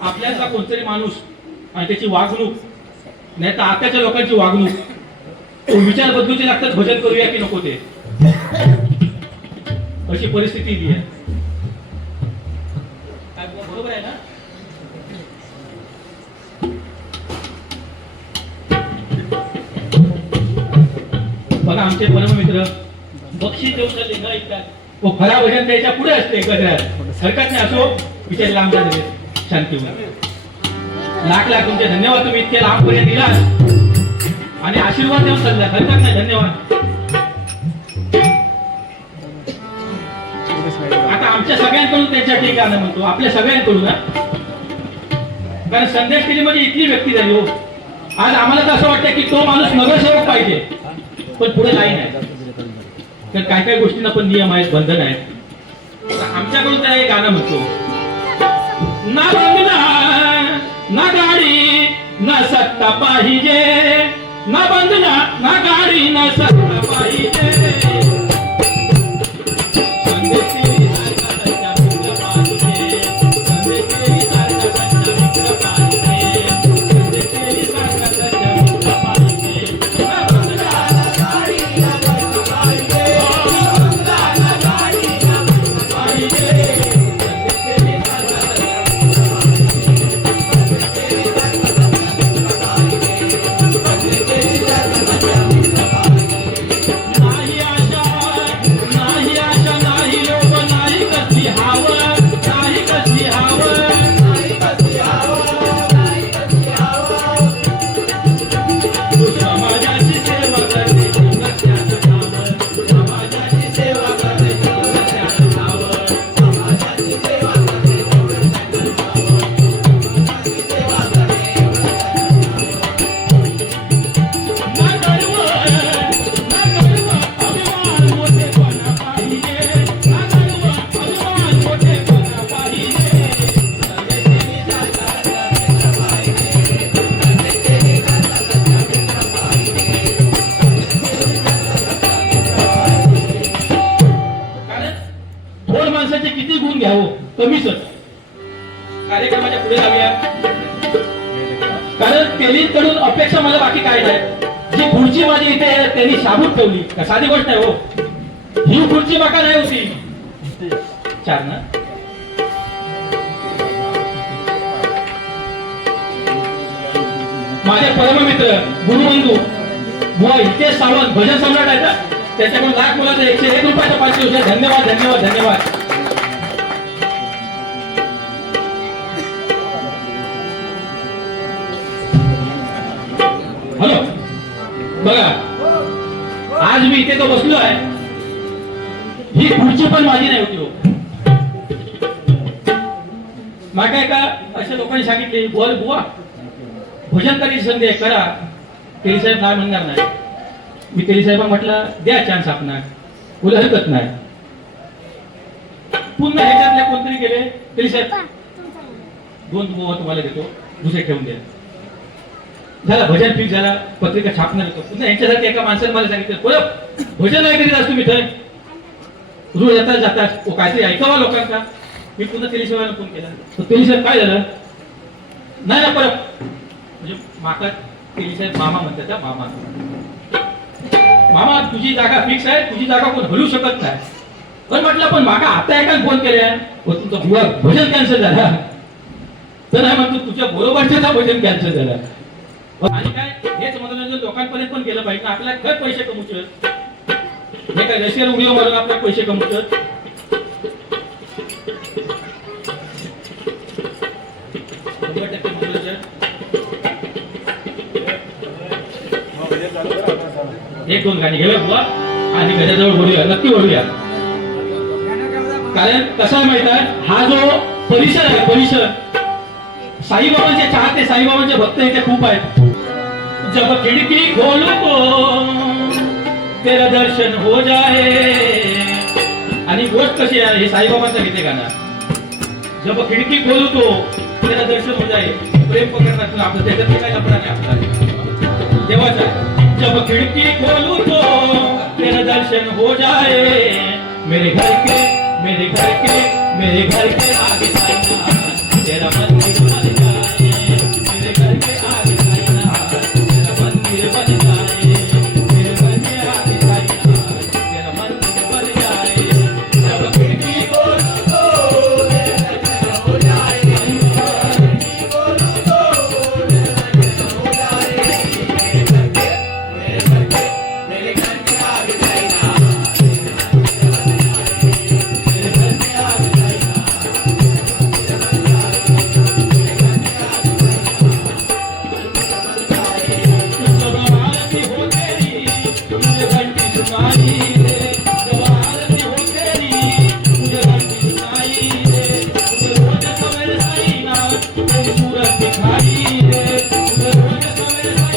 आपल्याचा कोणतरी माणूस आणि त्याची वागणूक नाही तर आताच्या लोकांची वागणूक विचार बदलूचे लागतात. भजन करूया की नको ते अशी परिस्थिती आहे. काय बरोबर आहे ना? बघा आमचे परममित्र बक्षीस देऊ शकले न ऐकतात वो खरा भजन द्यायच्या पुढे असते एकत्र हरकत नाही. असो विचार लांब झाले शांती लाख लाख तुमचे धन्यवाद. तुम्ही इतके लांबपर्यंत दिलात आणि आशीर्वाद देऊन चालला. हरकत नाही. धन्यवाद. आता आमच्या सगळ्यांकडून त्यांच्यासाठी गाणं म्हणतो. आपल्या सगळ्यांकडून कारण संदेश केली म्हणजे इथली व्यक्ती झाली हो. आज आम्हाला तर असं वाटतं की तो माणूस नगरसेवक पाहिजे, पण पुढे लाईन आहे. तर काय काय गोष्टींना पण नियम आहेत, बंधन आहेत. आमच्याकडून त्या एक गाणं म्हणतो, ना बंधना ना गाडी ना सत्ता पाहिजे, ना बंधना ना गाडी ना सत्ता पाहिजे. किती गुण घ्यावं कमीच. कार्यक्रमाच्या पुढे जाऊया, कारण त्यांनीकडून अपेक्षा मला बाकी काय नाही. जी खुर्ची माझी इथे त्यांनी शाबूत ठेवली, का साधी गोष्ट आहे हो. ही खुर्ची बाका नाही होती. चार ना माझे परममित्र गुरुबंधू बुवा हितेश सावंत भजन सम्राट आहेत, त्याच्याकडून लाख मुलाचं 101 रुपयाचा पारितोषिक आहे. धन्यवाद धन्यवाद धन्यवाद. हॅलो बघा, आज मी इथे तो बसलो आहे, ही खुर्ची पण माझी नाही होती हो. माका एका अशा लोकांनी सांगितले, बोल बुवा भजन करायची संधी आहे, करा. तेली साहेब काय म्हणणार नाही. मी तेली साहेब म्हटलं द्या चान्स आपणाक, बोला हरकत नाही. पुन्हा ह्याच्यातल्या कोणतरी गेले, तेली साहेब 2 बुवा तुम्हाला देतो, दुसरे ठेवून द्या. झाला भजन फिक्स झाला, पत्रिका छापणार होतो. पुन्हा यांच्यासाठी एका माणसाने मला सांगितलं, बोल भजन नाही करीत आज तुम्ही, रोज येतात जातात, काहीतरी ऐकावा लोकांचा. मी पुन्हा तेली साहेबांना फोन केला, तेली साहेब काय झालं नाही ना परत, म्हणजे माका तेली साहेब मामा म्हणतात. मामा मामा तुझी जागा फिक्स आहे, तुझी जागा कोण हलू शकत नाही. पण म्हटलं पण माका आता एका फोन केल्या, तुमचं बुवा भजन कॅन्सल झाला. तर नाही म्हणतो तुझ्या बरोबरच्या भजन कॅन्सल झालं. आणि काय हेच मनोरंजन लोकांपर्यंत पण गेलं पाहिजे. आपल्याला खर पैसे कमवतात, हे काय रशियन व्हिडिओ मारून आपल्याला पैसे कमवतात. एक 2 गाणी घेऊया बुवा आणि घराजवळ बोलूया, नक्की बोलूया. कारण कसं आहे माहित आहे, हा जो परिसर आहे, परिसर साईबाबांचे चाहते, साईबाबांचे भक्त इथे खूप आहेत. जब खिड़की खोलू तो तेरा दर्शन हो जाए. आणि गोष्ट कशी आहे, हे साईबाबांचं गीते गाणं. जब खिड़की खोलू तो तेरा दर्शन हो जाए. प्रेम पकडणार आपलं त्याच्यात काय लपडा नाही आपला देवाचा. जब खिड़की खोलू तो तेरा दर्शन हो जाए. मेरे घर के मेरे घर के मेरे घर के आगे साईना तेरा मंदिर बन जाए. मेरे घर के आगे साईना तेरा मंदिर बन जाए. मेरे घर के आगे साईना तेरा मंदिर बन जाए. जब खिड़की खोलूं तो तेरा दर्शन हो जाए. खिड़की खोलूं तो तेरा दर्शन हो जाए. मेरे घर के आगे साईना सूरत दिखाई दे, रोज सवेरे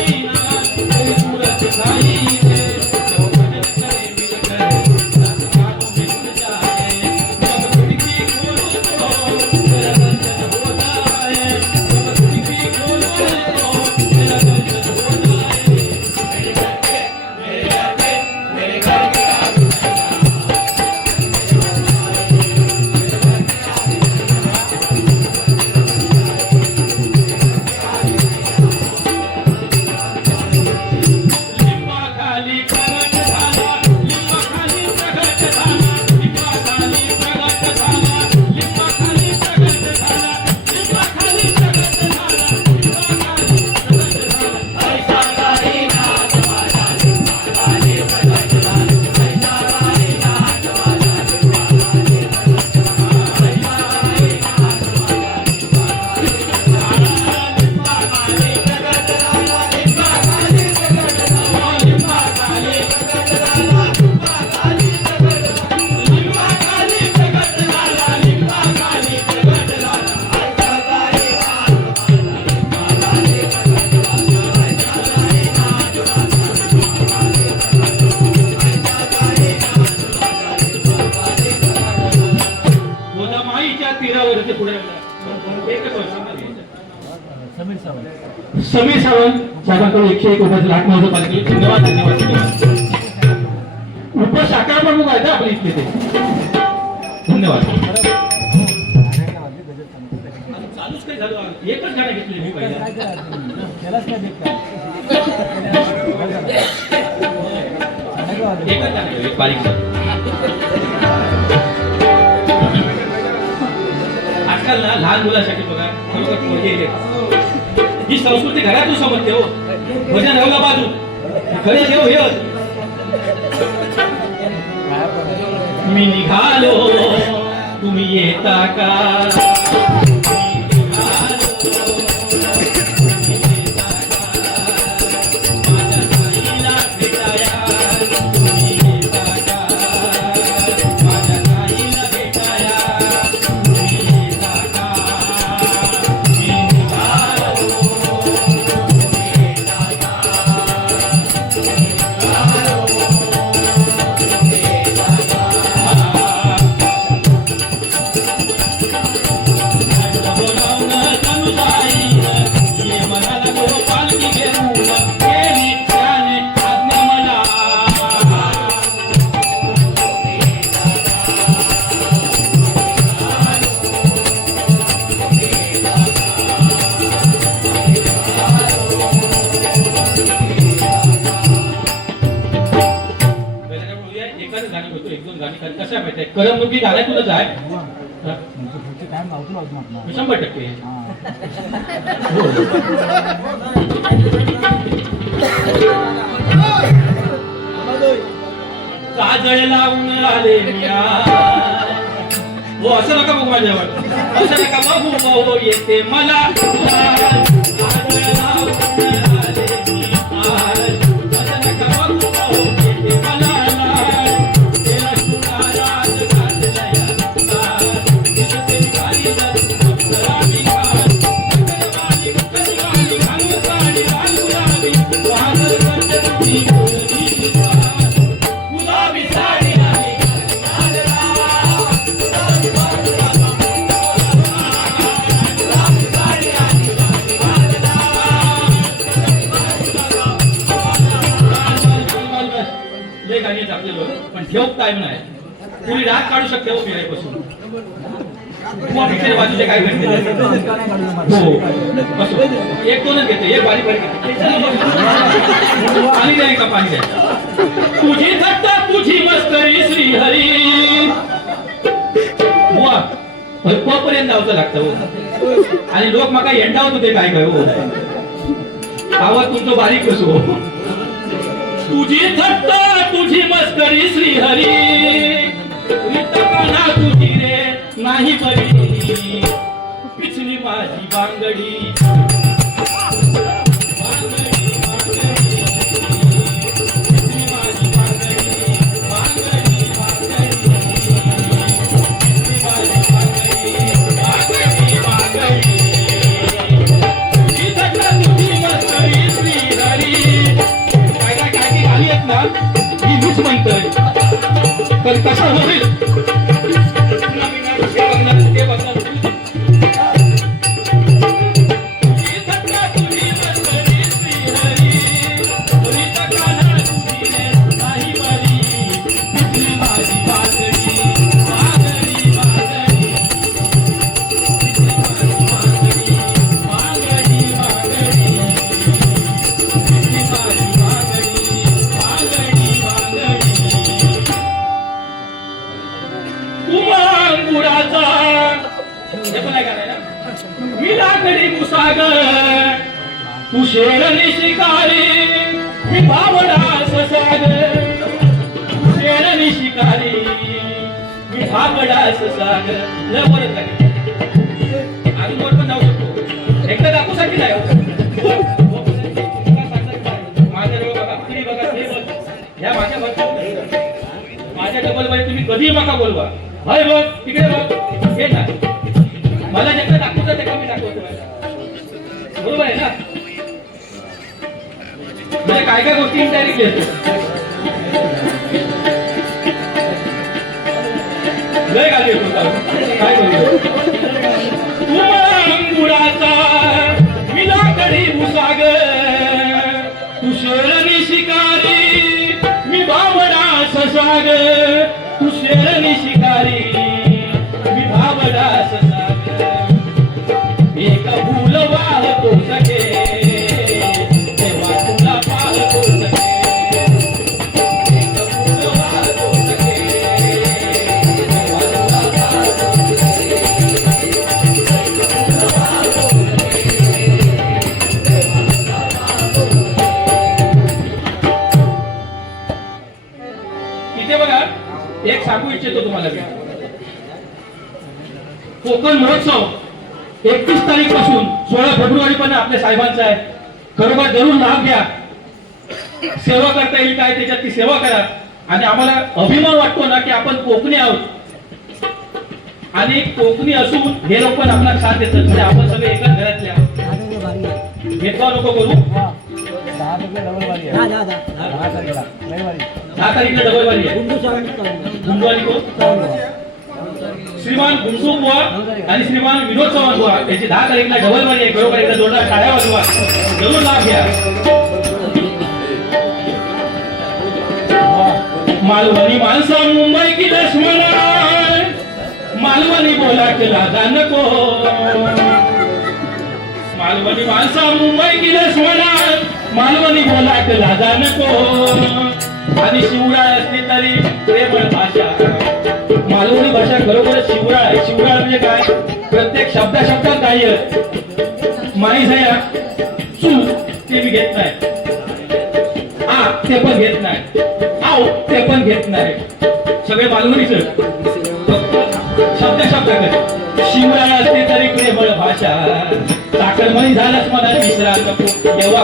पुढे एकच वर्ष समीर सावंत. समीर सावंत साहेबांकडून 101 रुपयाची लाख माझं पाहिजे. धन्यवाद धन्यवाद धन्यवाद. उपशाखा प्रमुख आहे का आपल्या इथले ते. धन्यवाद. चालूच काय झालं एकच गाणं घेतली मी पाहिजे. त्यालाच काय देत काय एकच गाणं एक बारीक. आजकाल ना लहान मुलांसाठी बघा खरोखर पोरगे ही संस्कृती घरातून समजते हो. भजन राहूला बाजू खरे देव हे मी निघालो तुम्ही येता का. करमणुकी गाण्यातूनच आहे. 100%. काजळ लावून आले मिया हो असं नका बघू माझ्यावर. असं नका बघू हो येते मला. काजळ लावून आले मिया असं नका बघू हो येते मला. पण ठेव टाइम नाही. तुम्ही राग काढू शकते हो बिराईपासून. बाजूचे काय घडते हो बसो. एक दोनच घेते एक बारीक बारीक पाणी द्या का पाणी द्या. तुझी थट्टा तुझी मस्करी श्रीहरी वा पर्यंत जावचं लागतं हो. आणि लोक माका एंडावत होते काय काय हो. आवाज तुमचं बारीक कसो. तुझी थट्टा तुझी मस्करी श्रीहरी रितकाना तुझी रे नाही बरी पिछली माझी बांगडी. मीच म्हणतोय तर कसं होईल. तू शेरणी शिकारी मी बाबडास सागर. शेरणी शिकारी मी बाबडास सागर. परत अजून वर पण जाऊ शकतो. एकदा दाखवूसाठी नाही माझ्या बघा तुम्ही बघा हे बघ ह्या माझ्या डबल मध्ये तुम्ही कधी माका बोलवा. हाय बघ तिकडे बघ हे नाही मला जेकडे दाखवतं ते कमी दाखवतो. बरोबर आहे ना. म्हणजे काय काय गोष्टी डायरेक्टली असतो. लय गाडी येतो काय बोलतो साग तू शेरणी शिकारी विभावदास साग एक फूल वाहतो सखे तेव्हा तुला पाहतो सखे एक फूल वाहतो सखे तेव्हा तुला पाहतो इथे बघा एक सांगू इच्छितो तुम्हाला मी कोकण महोत्सव 31 तारीख पासून 16 फेब्रुवारी पर्यंत आपल्या साहेबांचा आहे. खरोखर जरूर लाभ घ्या. सेवा करता येईल काय त्याच्यात ती सेवा करा. आणि आम्हाला अभिमान वाटतो ना की आपण कोकणी आहोत आणि कोकणी असून हे लोक पण आपला साथ देतात. म्हणजे आपण सगळे एकाच घरातले आहोत. भेदभाव नको करू. 10 डबल वारी आहे. 10 तारीखला रविवारी. 10 तारीखला डबल वारी आहे. गुंडू आणि कोण? श्रीमान गुंडू बुवा आणि श्रीमान विनोद चव्हाण बुवा याची 10 तारीखला डबल वारी आहे. बरोबर एकदा जोरदार टाळ्या वाजवा. जरूर लाभ घ्या. मालवणी माणसा मुंबई की दुश्मन मालवणी बोला की लाजा नको. मालवणी माणसा मुंबई की दुश्मन मालवणी बोला की लाजा नको. आणि शिवराळ असली तरी प्रेमळ भाषा. मालवणी भाषा खरोखरच शिवराळ आहे. शिवराळ म्हणजे काय? प्रत्येक शब्दात काही माहीत आहे. चू ते मी घेत नाही. आ ते पण घेत नाही. आव ते पण घेत नाही. सगळे मालवणीच शब्द शिवराळ असली तरी प्रेमळ भाषा. साखरमणी झालंच मला विसरा नको. तेव्हा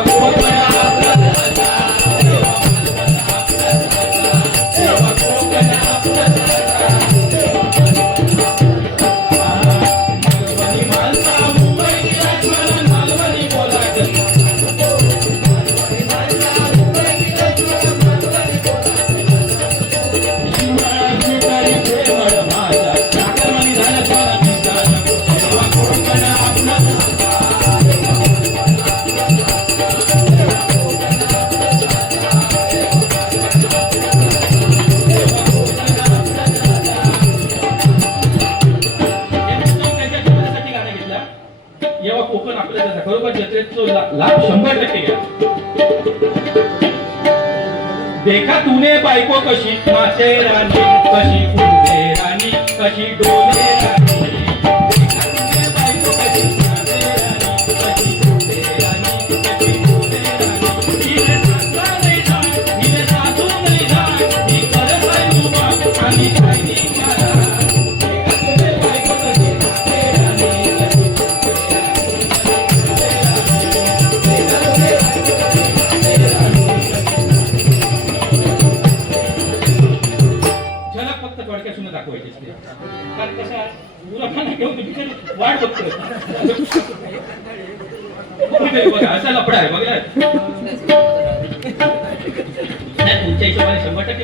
कोकण आपल्या खरोखर जत्रेचा लाभ 100% घ्या. देखा तूने बायको कशी मासे राणी कशी फुले राणी कशी डोले राणी. देखा तूने बायको कशी मासे राणी कशी फुले राणी कशी डोले राणी. हिने सांगा नाही जाय हिने सासू नाही जाय ही करत आहे उभा आणि शायनी करा. देखा तूने बायको कशी मासे राणी कशी दाखवायची असते. कारण कसं मुलांना घेऊन तुम्ही वाट बघतो. बघा असा लफडा आहे बघा. तुमच्या हिशोबाने 100%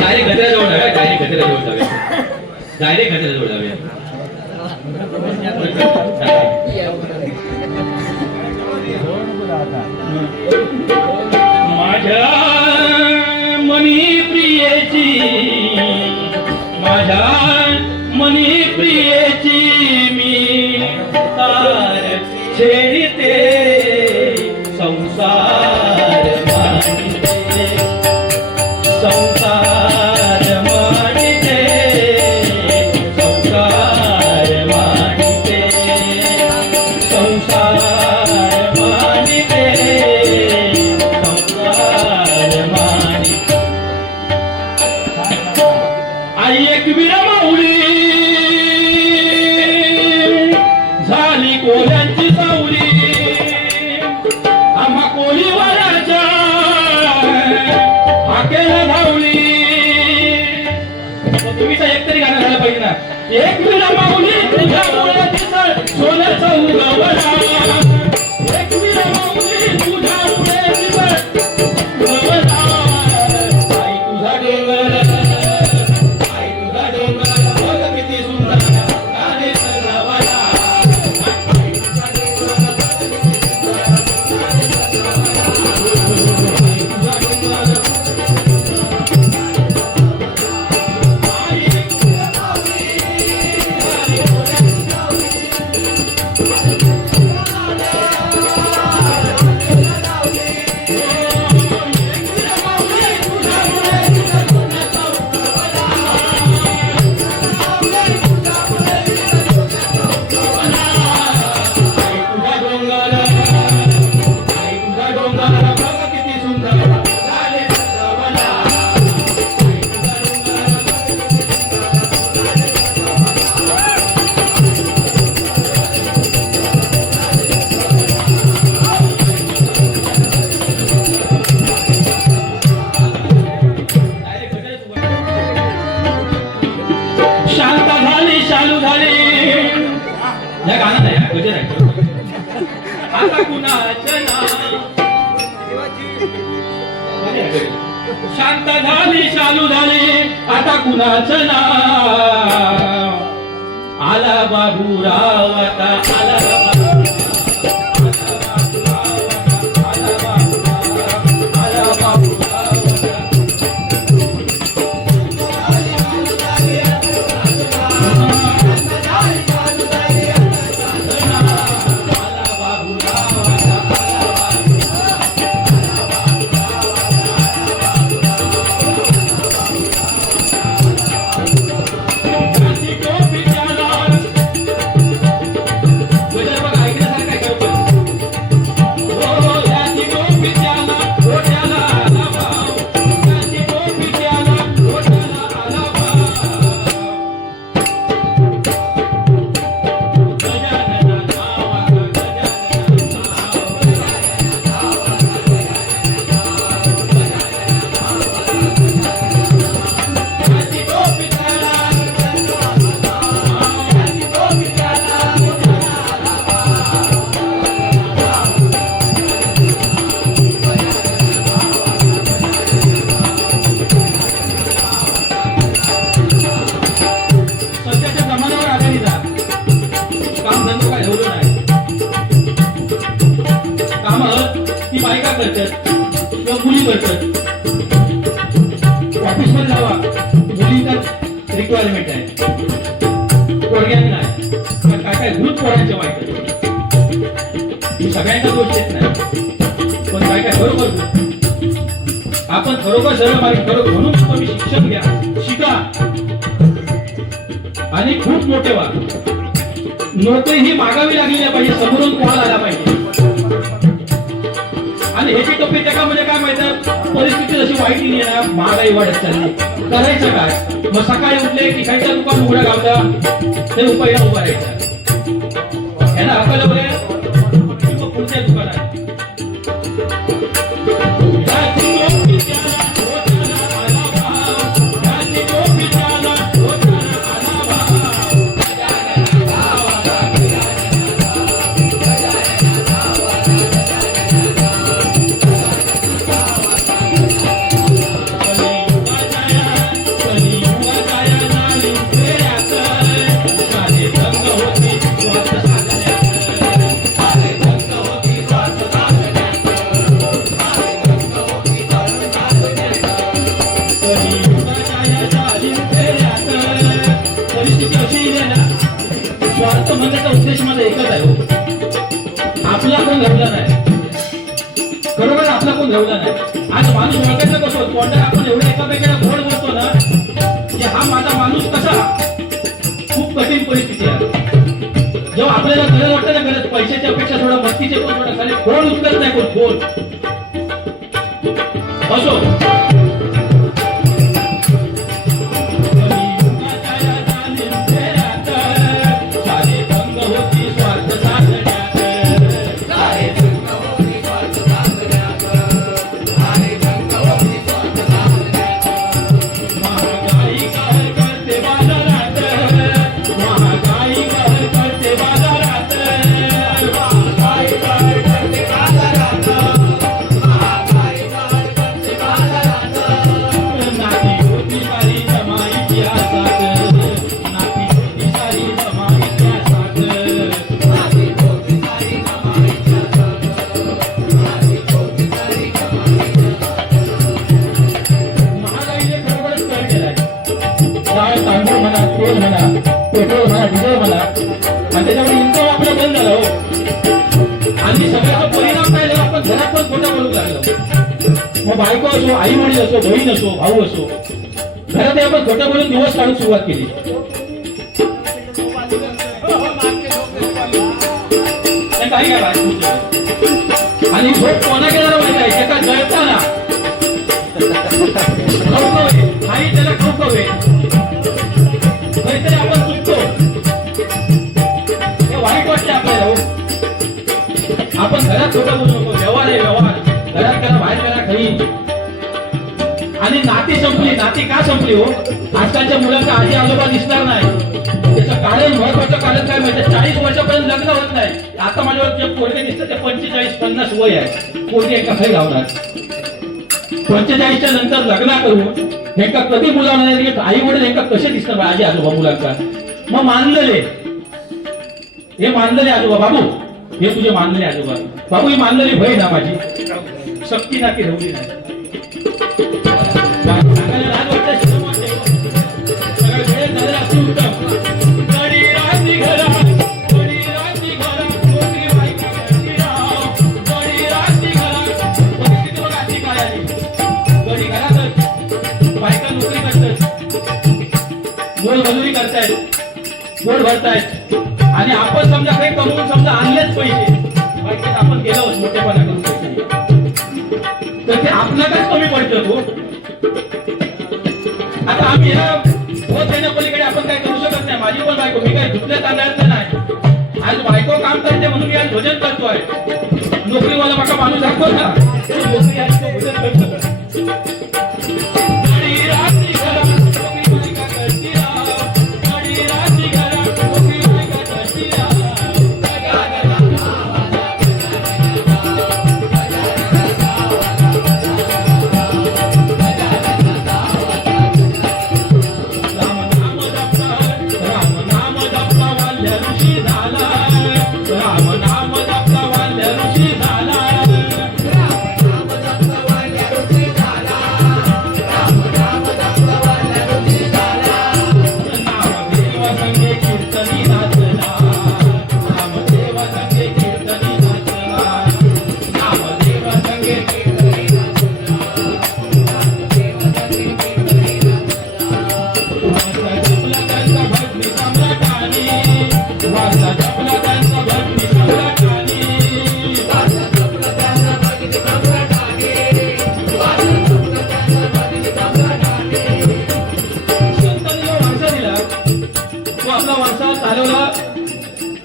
डायरेक्ट गजराजवळ जाऊया. डायरेक्ट गजराजवळ जाऊया. डायरेक्ट गजराजवळ जाऊया. माझ्या मनी प्रियेची माझ्या मनी प्रियेची मी तार छेडते संसार मांडते संसार मांडते संसार मांडते संसार मांडते संसार मांडते. आई एक विरमावली झाली कोल्यांची सावली. आम्हा कोळीवाड्याच्या हाकेला धावली. तुम्हीच एक तरी गाणं झालं पाहिजे ना. एक विरमावली तुझ्यामुळे तिचं सोन्याचा उगवला. एक विरमावली तुझ्यामुळे तिचं उगवला. आई तुझा डोंगर होय शांत झाली चालू झाली आता कुणाचं नाव आला बाबूराव आता आला बायका करतात किंवा मुली करतात ऑफिसमध्ये जावा मुलींचा रिक्वायरमेंट आहे पोरग्यांना नाही पण काय काय ग्रुप पोरांच्या बायका सगळ्यांचा दोष येत नाही पण काय काय बरोबर आपण खरोखर सरळ मार्ग खरोखर म्हणून तुम्ही शिक्षण घ्या शिका आणि खूप मोठे व्हा नोकरी ही मागावी लागली नाही पाहिजे समोरून कॉल आला पाहिजे आणि ह्याची टोपी त्याला म्हणजे काय माहिती परिस्थिती जशी वाईट नाही ना महागाई वाढत चालली करायचं काय मग सकाळी उठले की खायचं दुकान उघडं गावलं ते रुपयाला उभा राहायचं ह्याला हकलं बरे मग पुढच्या दुकानात स्वार्थ म्हणण्याचा उद्देश माझा एकच आहे हो आपला कोण घडला नाही खरोखर आपला कोण घडला नाही आज माणूस ओळखायचं कसं तोंडाला आपण एवढं एकामेकाला गोड बोलतो ना की हा माझा माणूस कसा खूप कठीण परिस्थिती आहे जेव्हा आपल्याला गरज वाटतं ना गरज पैशाच्या अपेक्षा थोडं मस्तीचे पण थोडं खाली फोन उचलत नाही कोण फोन असो पेट्रोल म्हणा डिझेल म्हणा आणि त्याच्यामुळे इन्कम आपलं बंद झालं हो आणि सगळ्याचा परिणाम काय झाला आपण घरात पण खोटा बोलू लागलो मग बायको असो आई वडील असो बहीण असो भाऊ असो घरात आपण खोटं बोलून दिवस काढून सुरुवात केली काही काय आणि झोप कोणा केला माहिती आहे एका जळताना खवखवे आई त्याला खवखवे काहीतरी आपण चुकतो हे वाईट वाटते आपल्याला आपण घरात खोटं बोलू नको व्यवहार आहे व्यवहार घरात करा बाहेर करा काही आणि नाती संपली नाती का संपली हो आजकालच्या मुलांना आजी आजोबा दिसणार नाही त्याचं कारण महत्वाचं कारण काय माहिती 40 वर्षापर्यंत लग्न होत नाही आता माझ्यावर जे पोरगे दिसतं ते 45-50 वय आहे पोरगे एका काही लावणार 45च्या नंतर लग्न करून ह्यांका कधी मुलांना आई वडील ह्यांका कसे दिसतात आजी आजोबा मुलांका मग मानलेले हे मानलेले आजोबा बाबू हे तुझे मानलेले आजोबा बाबू ही मानलेली भय ना माझी शक्ती ना की रवली नाही सांगायला लाज वाटते, शरम वाटते. सगळं वेळ झालेला असून उत्तम. गडी रात्री घरात, गडी रात्री घरात, नोकरी बायका करती राव. गडी रात्री घरात, परिस्थिती बघ आजची काय आली. गडी घरातच, बायका नोकरी करतात, मोलमजुरी करतायत, पोट भरतायत आणि आपण समजा काही कमवून समजा आणलेच पैसे बायकेत आपण गेलो मोठेपणा करून पैसे तर ते आपल्यालाच कमी पडतं तो. आता आम्ही ह्या होत येण्या पलीकडे आपण काय करू शकत नाही. माझी पण बायको मी काय धुतल्या तांदळाचं नाही. आज बायको काम करते म्हणून मी आज भजन करतोय. नोकरीवाला बाका माणूस दाखवला नोकरी आज तो भजन करतो. गडी रात्री घरात, नोकरी बायका करती राव. गडी रात्री घरात, नोकरी बायका करती राव.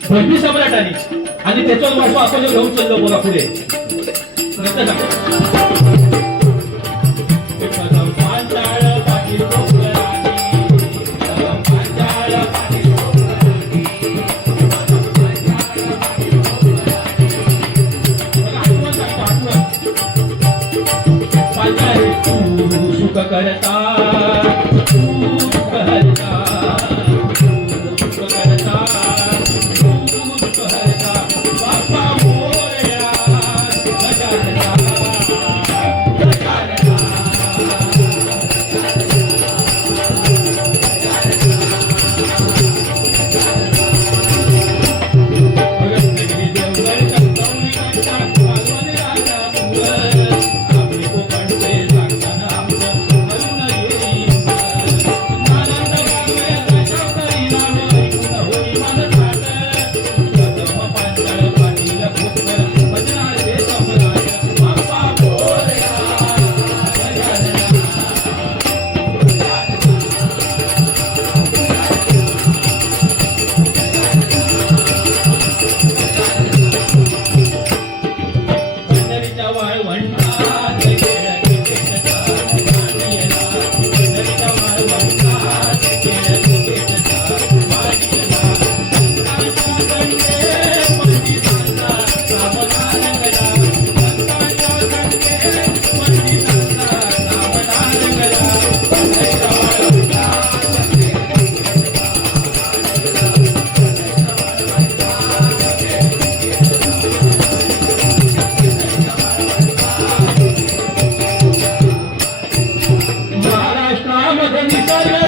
भटनी सम्राटाने आणि त्याच्यावर वाटवा आपण घेऊन चाललो बघा पुढे सुख करता महाराष्ट्रामध्ये निसर्ग